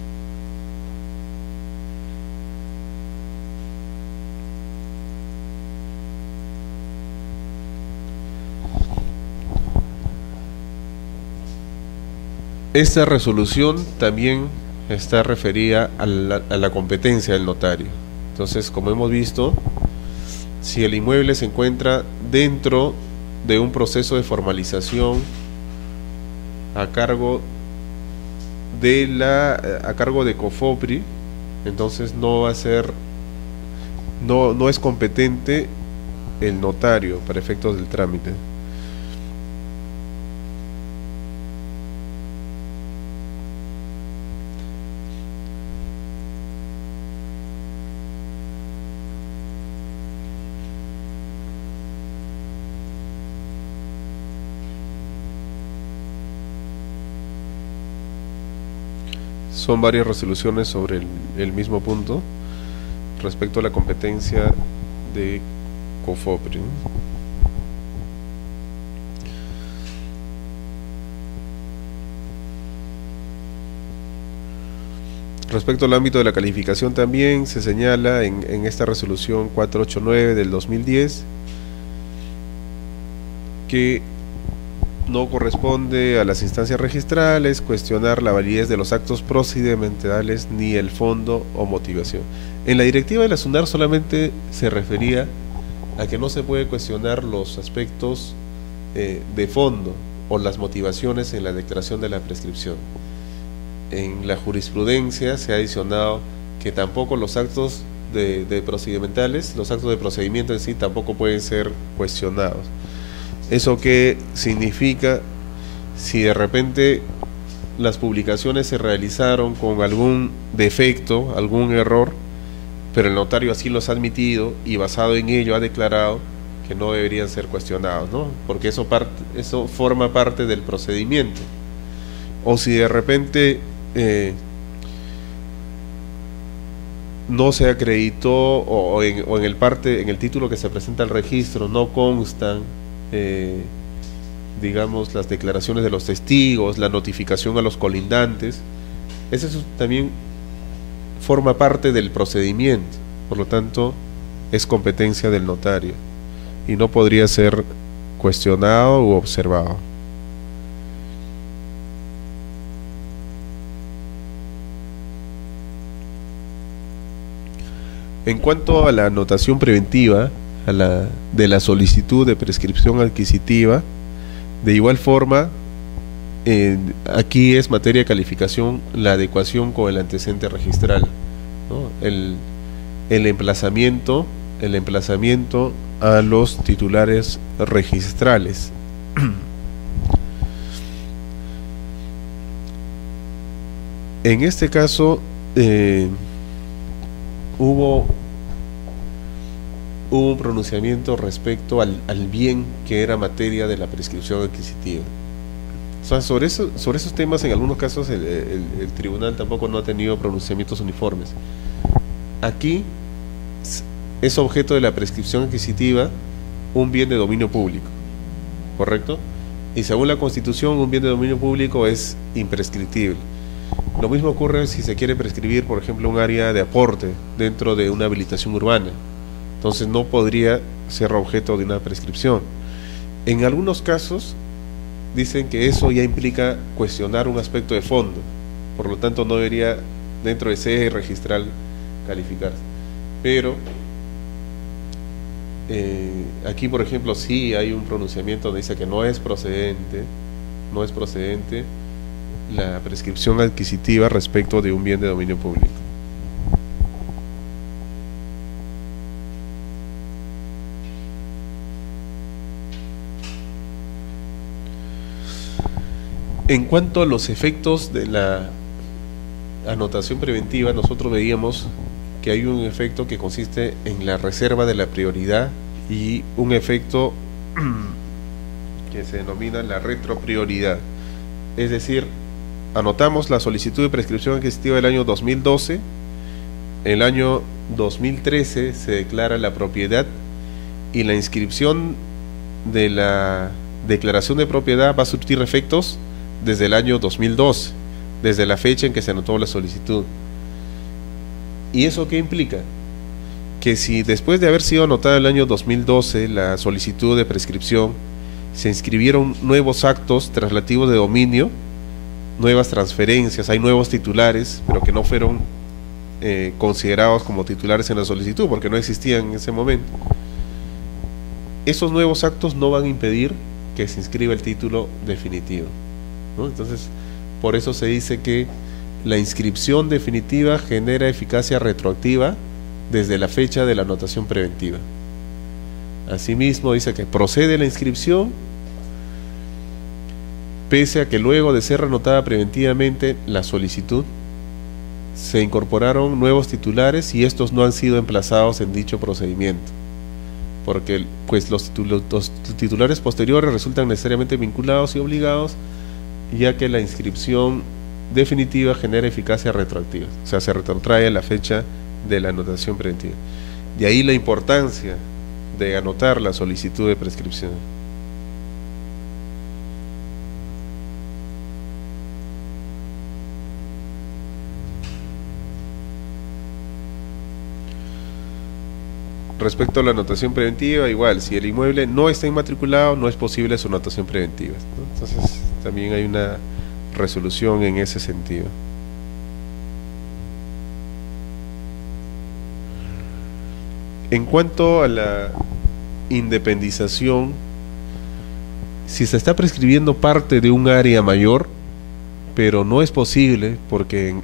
Esta resolución también está referida a la competencia del notario. Entonces, como hemos visto, si el inmueble se encuentra dentro de un proceso de formalización a cargo de COFOPRI, entonces no va a ser, no es competente el notario para efectos del trámite. Son varias resoluciones sobre el mismo punto respecto a la competencia de COFOPRI. Respecto al ámbito de la calificación también se señala en esta resolución 489 del 2010 que no corresponde a las instancias registrales cuestionar la validez de los actos procedimentales ni el fondo o motivación. En la directiva de la SUNAR solamente se refería a que no se puede cuestionar los aspectos de fondo o las motivaciones en la declaración de la prescripción. En la jurisprudencia se ha adicionado que tampoco los actos de procedimentales, los actos de procedimiento en sí tampoco pueden ser cuestionados. ¿Eso qué significa? Si de repente las publicaciones se realizaron con algún defecto, algún error, pero el notario así los ha admitido y basado en ello ha declarado que no deberían ser cuestionados, ¿no? Porque eso forma parte del procedimiento. O si de repente no se acreditó o en el título que se presenta al registro no constan digamos las declaraciones de los testigos, la notificación a los colindantes, eso también forma parte del procedimiento, por lo tanto es competencia del notario y no podría ser cuestionado u observado. En cuanto a la anotación preventiva de la solicitud de prescripción adquisitiva, de igual forma, aquí es materia de calificación la adecuación con el antecedente registral, ¿no? El emplazamiento a los titulares registrales. En este caso, hubo un pronunciamiento respecto al bien que era materia de la prescripción adquisitiva. O sea, sobre esos temas, en algunos casos el tribunal tampoco no ha tenido pronunciamientos uniformes. Aquí es objeto de la prescripción adquisitiva un bien de dominio público, ¿correcto? Y según la Constitución, un bien de dominio público es imprescriptible. Lo mismo ocurre si se quiere prescribir, por ejemplo, un área de aporte dentro de una habilitación urbana. Entonces no podría ser objeto de una prescripción. En algunos casos dicen que eso ya implica cuestionar un aspecto de fondo, por lo tanto no debería dentro de ese eje registral calificarse. Pero aquí, por ejemplo, sí hay un pronunciamiento donde dice que no es procedente la prescripción adquisitiva respecto de un bien de dominio público. En cuanto a los efectos de la anotación preventiva, nosotros veíamos que hay un efecto que consiste en la reserva de la prioridad y un efecto que se denomina la retroprioridad. Es decir, anotamos la solicitud de prescripción adquisitiva del año 2012, en el año 2013 se declara la propiedad y la inscripción de la declaración de propiedad va a surtir efectos desde el año 2012, desde la fecha en que se anotó la solicitud. ¿Y eso qué implica? Que si después de haber sido anotada el año 2012 la solicitud de prescripción, se inscribieron nuevos actos traslativos de dominio, nuevas transferencias, hay nuevos titulares, pero que no fueron considerados como titulares en la solicitud, porque no existían en ese momento, esos nuevos actos no van a impedir que se inscriba el título definitivo, ¿no? Entonces, por eso se dice que la inscripción definitiva genera eficacia retroactiva desde la fecha de la anotación preventiva. Asimismo, dice que procede la inscripción pese a que luego de ser anotada preventivamente la solicitud se incorporaron nuevos titulares y estos no han sido emplazados en dicho procedimiento, porque pues los titulares posteriores resultan necesariamente vinculados y obligados, ya que la inscripción definitiva genera eficacia retroactiva, o sea, se retrotrae a la fecha de la anotación preventiva. De ahí la importancia de anotar la solicitud de prescripción. Respecto a la anotación preventiva, igual, si el inmueble no está inmatriculado, no es posible su anotación preventiva, ¿no? Entonces, también hay una resolución en ese sentido. En cuanto a la independización, si se está prescribiendo parte de un área mayor, pero no es posible porque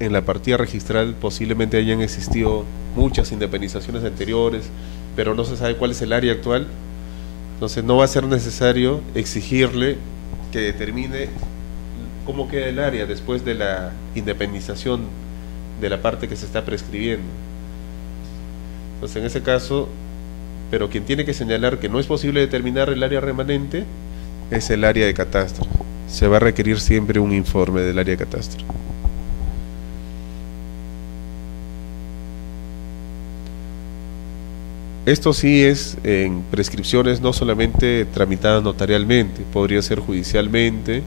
en la partida registral posiblemente hayan existido muchas independizaciones anteriores, pero no se sabe cuál es el área actual. Entonces no va a ser necesario exigirle que determine cómo queda el área después de la independización de la parte que se está prescribiendo. Entonces en ese caso, pero quien tiene que señalar que no es posible determinar el área remanente es el área de catastro. Se va a requerir siempre un informe del área de catastro. Esto sí es en prescripciones no solamente tramitadas notarialmente, podría ser judicialmente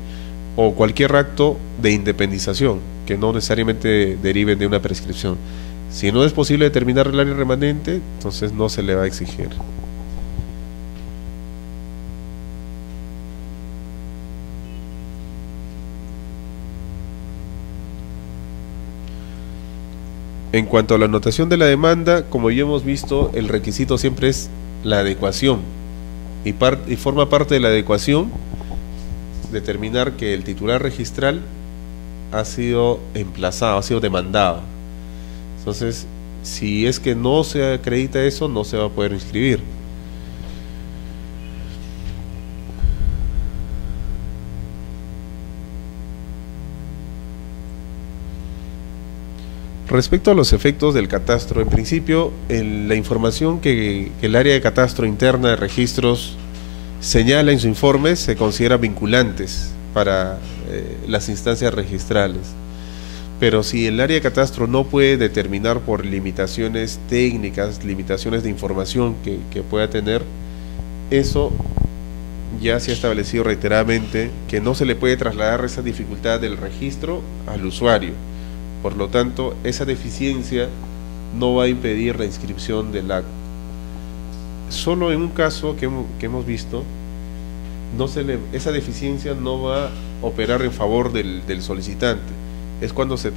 o cualquier acto de independización que no necesariamente deriven de una prescripción. Si no es posible determinar el área remanente, entonces no se le va a exigir. En cuanto a la anotación de la demanda, como ya hemos visto, el requisito siempre es la adecuación y forma parte de la adecuación determinar que el titular registral ha sido emplazado, ha sido demandado. Entonces, si es que no se acredita eso, no se va a poder inscribir. Respecto a los efectos del catastro, en principio, la información que el área de catastro interna de registros señala en su informe se considera vinculantes para las instancias registrales. Pero si el área de catastro no puede determinar por limitaciones técnicas, limitaciones de información que pueda tener, eso ya se ha establecido reiteradamente que no se le puede trasladar esa dificultad del registro al usuario. Por lo tanto, esa deficiencia no va a impedir la inscripción del acto. Solo en un caso que hemos visto, esa deficiencia no va a operar en favor del solicitante. Es cuando se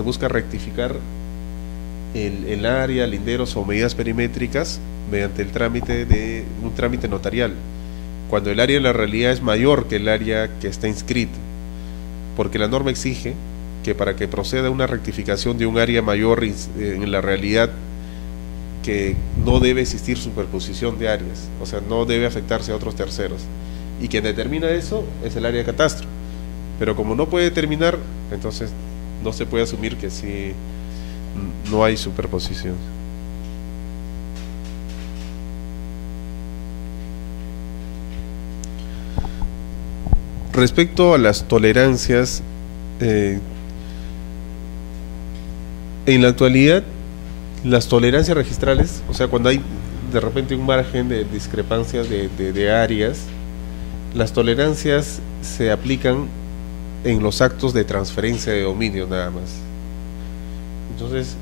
busca rectificar el área, linderos o medidas perimétricas mediante un trámite notarial, cuando el área en la realidad es mayor que el área que está inscrita, porque la norma exige que para que proceda una rectificación de un área mayor en la realidad, que no debe existir superposición de áreas, o sea, no debe afectarse a otros terceros, y quien determina eso es el área de catastro. Pero como no puede determinar, entonces no se puede asumir que sí, no hay superposición. Respecto a las tolerancias, en la actualidad, las tolerancias registrales, o sea, cuando hay de repente un margen de discrepancias de áreas, las tolerancias se aplican en los actos de transferencia de dominio nada más. Entonces,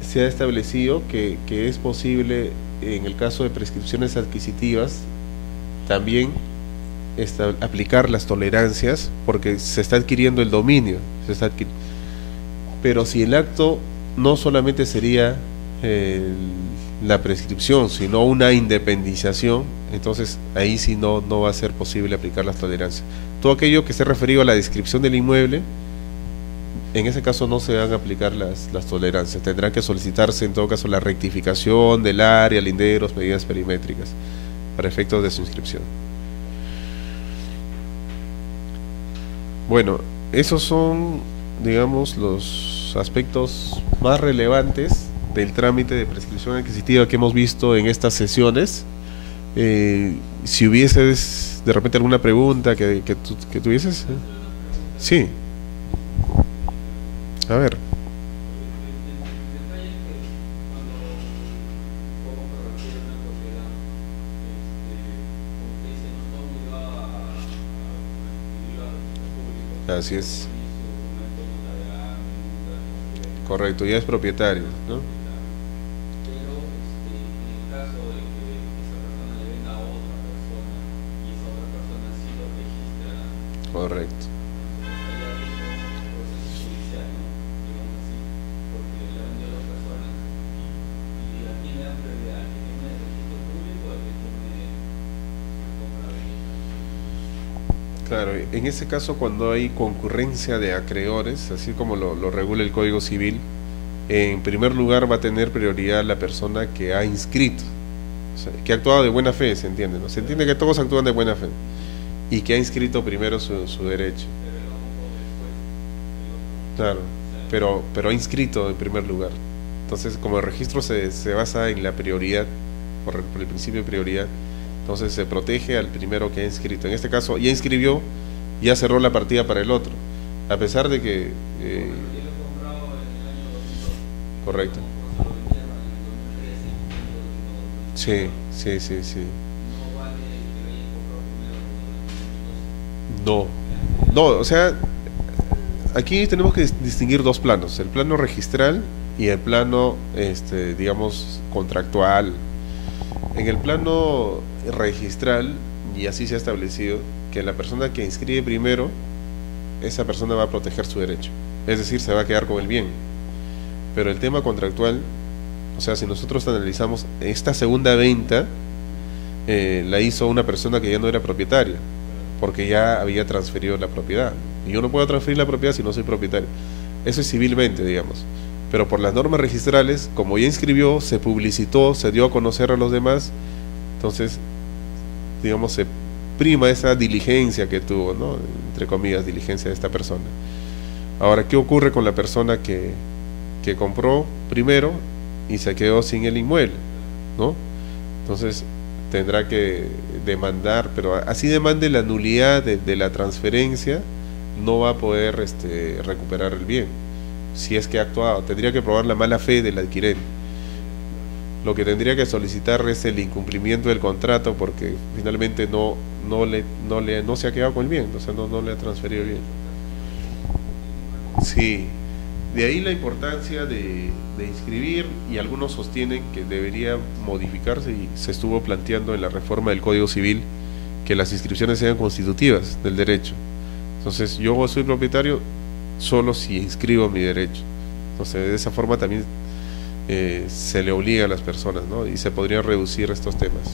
se ha establecido que es posible, en el caso de prescripciones adquisitivas, también aplicar las tolerancias, porque se está adquiriendo el dominio, pero si el acto no solamente sería la prescripción, sino una independización, entonces ahí sí no va a ser posible aplicar las tolerancias. Todo aquello que esté referido a la descripción del inmueble, en ese caso no se van a aplicar las tolerancias. Tendrán que solicitarse en todo caso la rectificación del área, linderos, medidas perimétricas, para efectos de su inscripción. Bueno, esos son, digamos, los aspectos más relevantes del trámite de prescripción adquisitiva que hemos visto en estas sesiones. Si hubieses de repente alguna pregunta que tuvieses. Sí. A ver. Así es. Correcto, ya es propietario, ¿no? Correcto. Claro, en ese caso cuando hay concurrencia de acreedores, así como lo regula el Código Civil, en primer lugar va a tener prioridad la persona que ha inscrito, o sea, que ha actuado de buena fe, se entiende, ¿no? Se entiende que todos actúan de buena fe y que ha inscrito primero su derecho. Claro, pero ha inscrito en primer lugar. Entonces, como el registro se basa en la prioridad, por el principio de prioridad, entonces se protege al primero que ha inscrito. En este caso, ya inscribió, ya cerró la partida para el otro, a pesar de que... correcto. Sí, sí, sí, sí. No, no, o sea, aquí tenemos que distinguir dos planos, el plano registral y el plano, digamos, contractual. En el plano registral, y así se ha establecido, que la persona que inscribe primero, esa persona va a proteger su derecho, es decir, se va a quedar con el bien. Pero el tema contractual, o sea, si nosotros analizamos esta segunda venta, la hizo una persona que ya no era propietaria, porque ya había transferido la propiedad. Y yo no puedo transferir la propiedad si no soy propietario. Eso es civilmente, digamos. Pero por las normas registrales, como ya inscribió, se publicitó, se dio a conocer a los demás, entonces, digamos, se prima esa diligencia que tuvo, ¿no? Entre comillas, diligencia de esta persona. Ahora, ¿qué ocurre con la persona que compró primero y se quedó sin el inmueble, ¿no? Entonces tendrá que demandar, pero así demande la nulidad de la transferencia, no va a poder recuperar el bien, si es que ha actuado. Tendría que probar la mala fe del adquirente. Lo que tendría que solicitar es el incumplimiento del contrato, porque finalmente no se ha quedado con el bien, o sea, no le ha transferido el bien. Sí, de ahí la importancia de inscribir, y algunos sostienen que debería modificarse, y se estuvo planteando en la reforma del Código Civil que las inscripciones sean constitutivas del derecho. Entonces yo soy propietario solo si inscribo mi derecho. Entonces de esa forma también se le obliga a las personas, ¿no? Y se podrían reducir estos temas.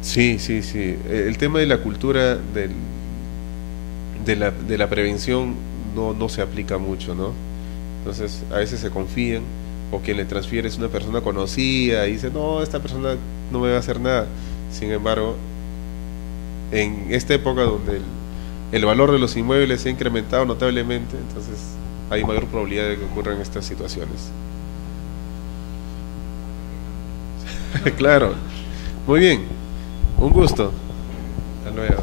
Sí, sí, sí. El tema de la cultura de la prevención no se aplica mucho, ¿no? Entonces a veces se confían, o quien le transfiere es una persona conocida y dice, no, esta persona no me va a hacer nada. Sin embargo, en esta época donde el valor de los inmuebles se ha incrementado notablemente, entonces hay mayor probabilidad de que ocurran estas situaciones. Claro, muy bien, un gusto. Hasta luego.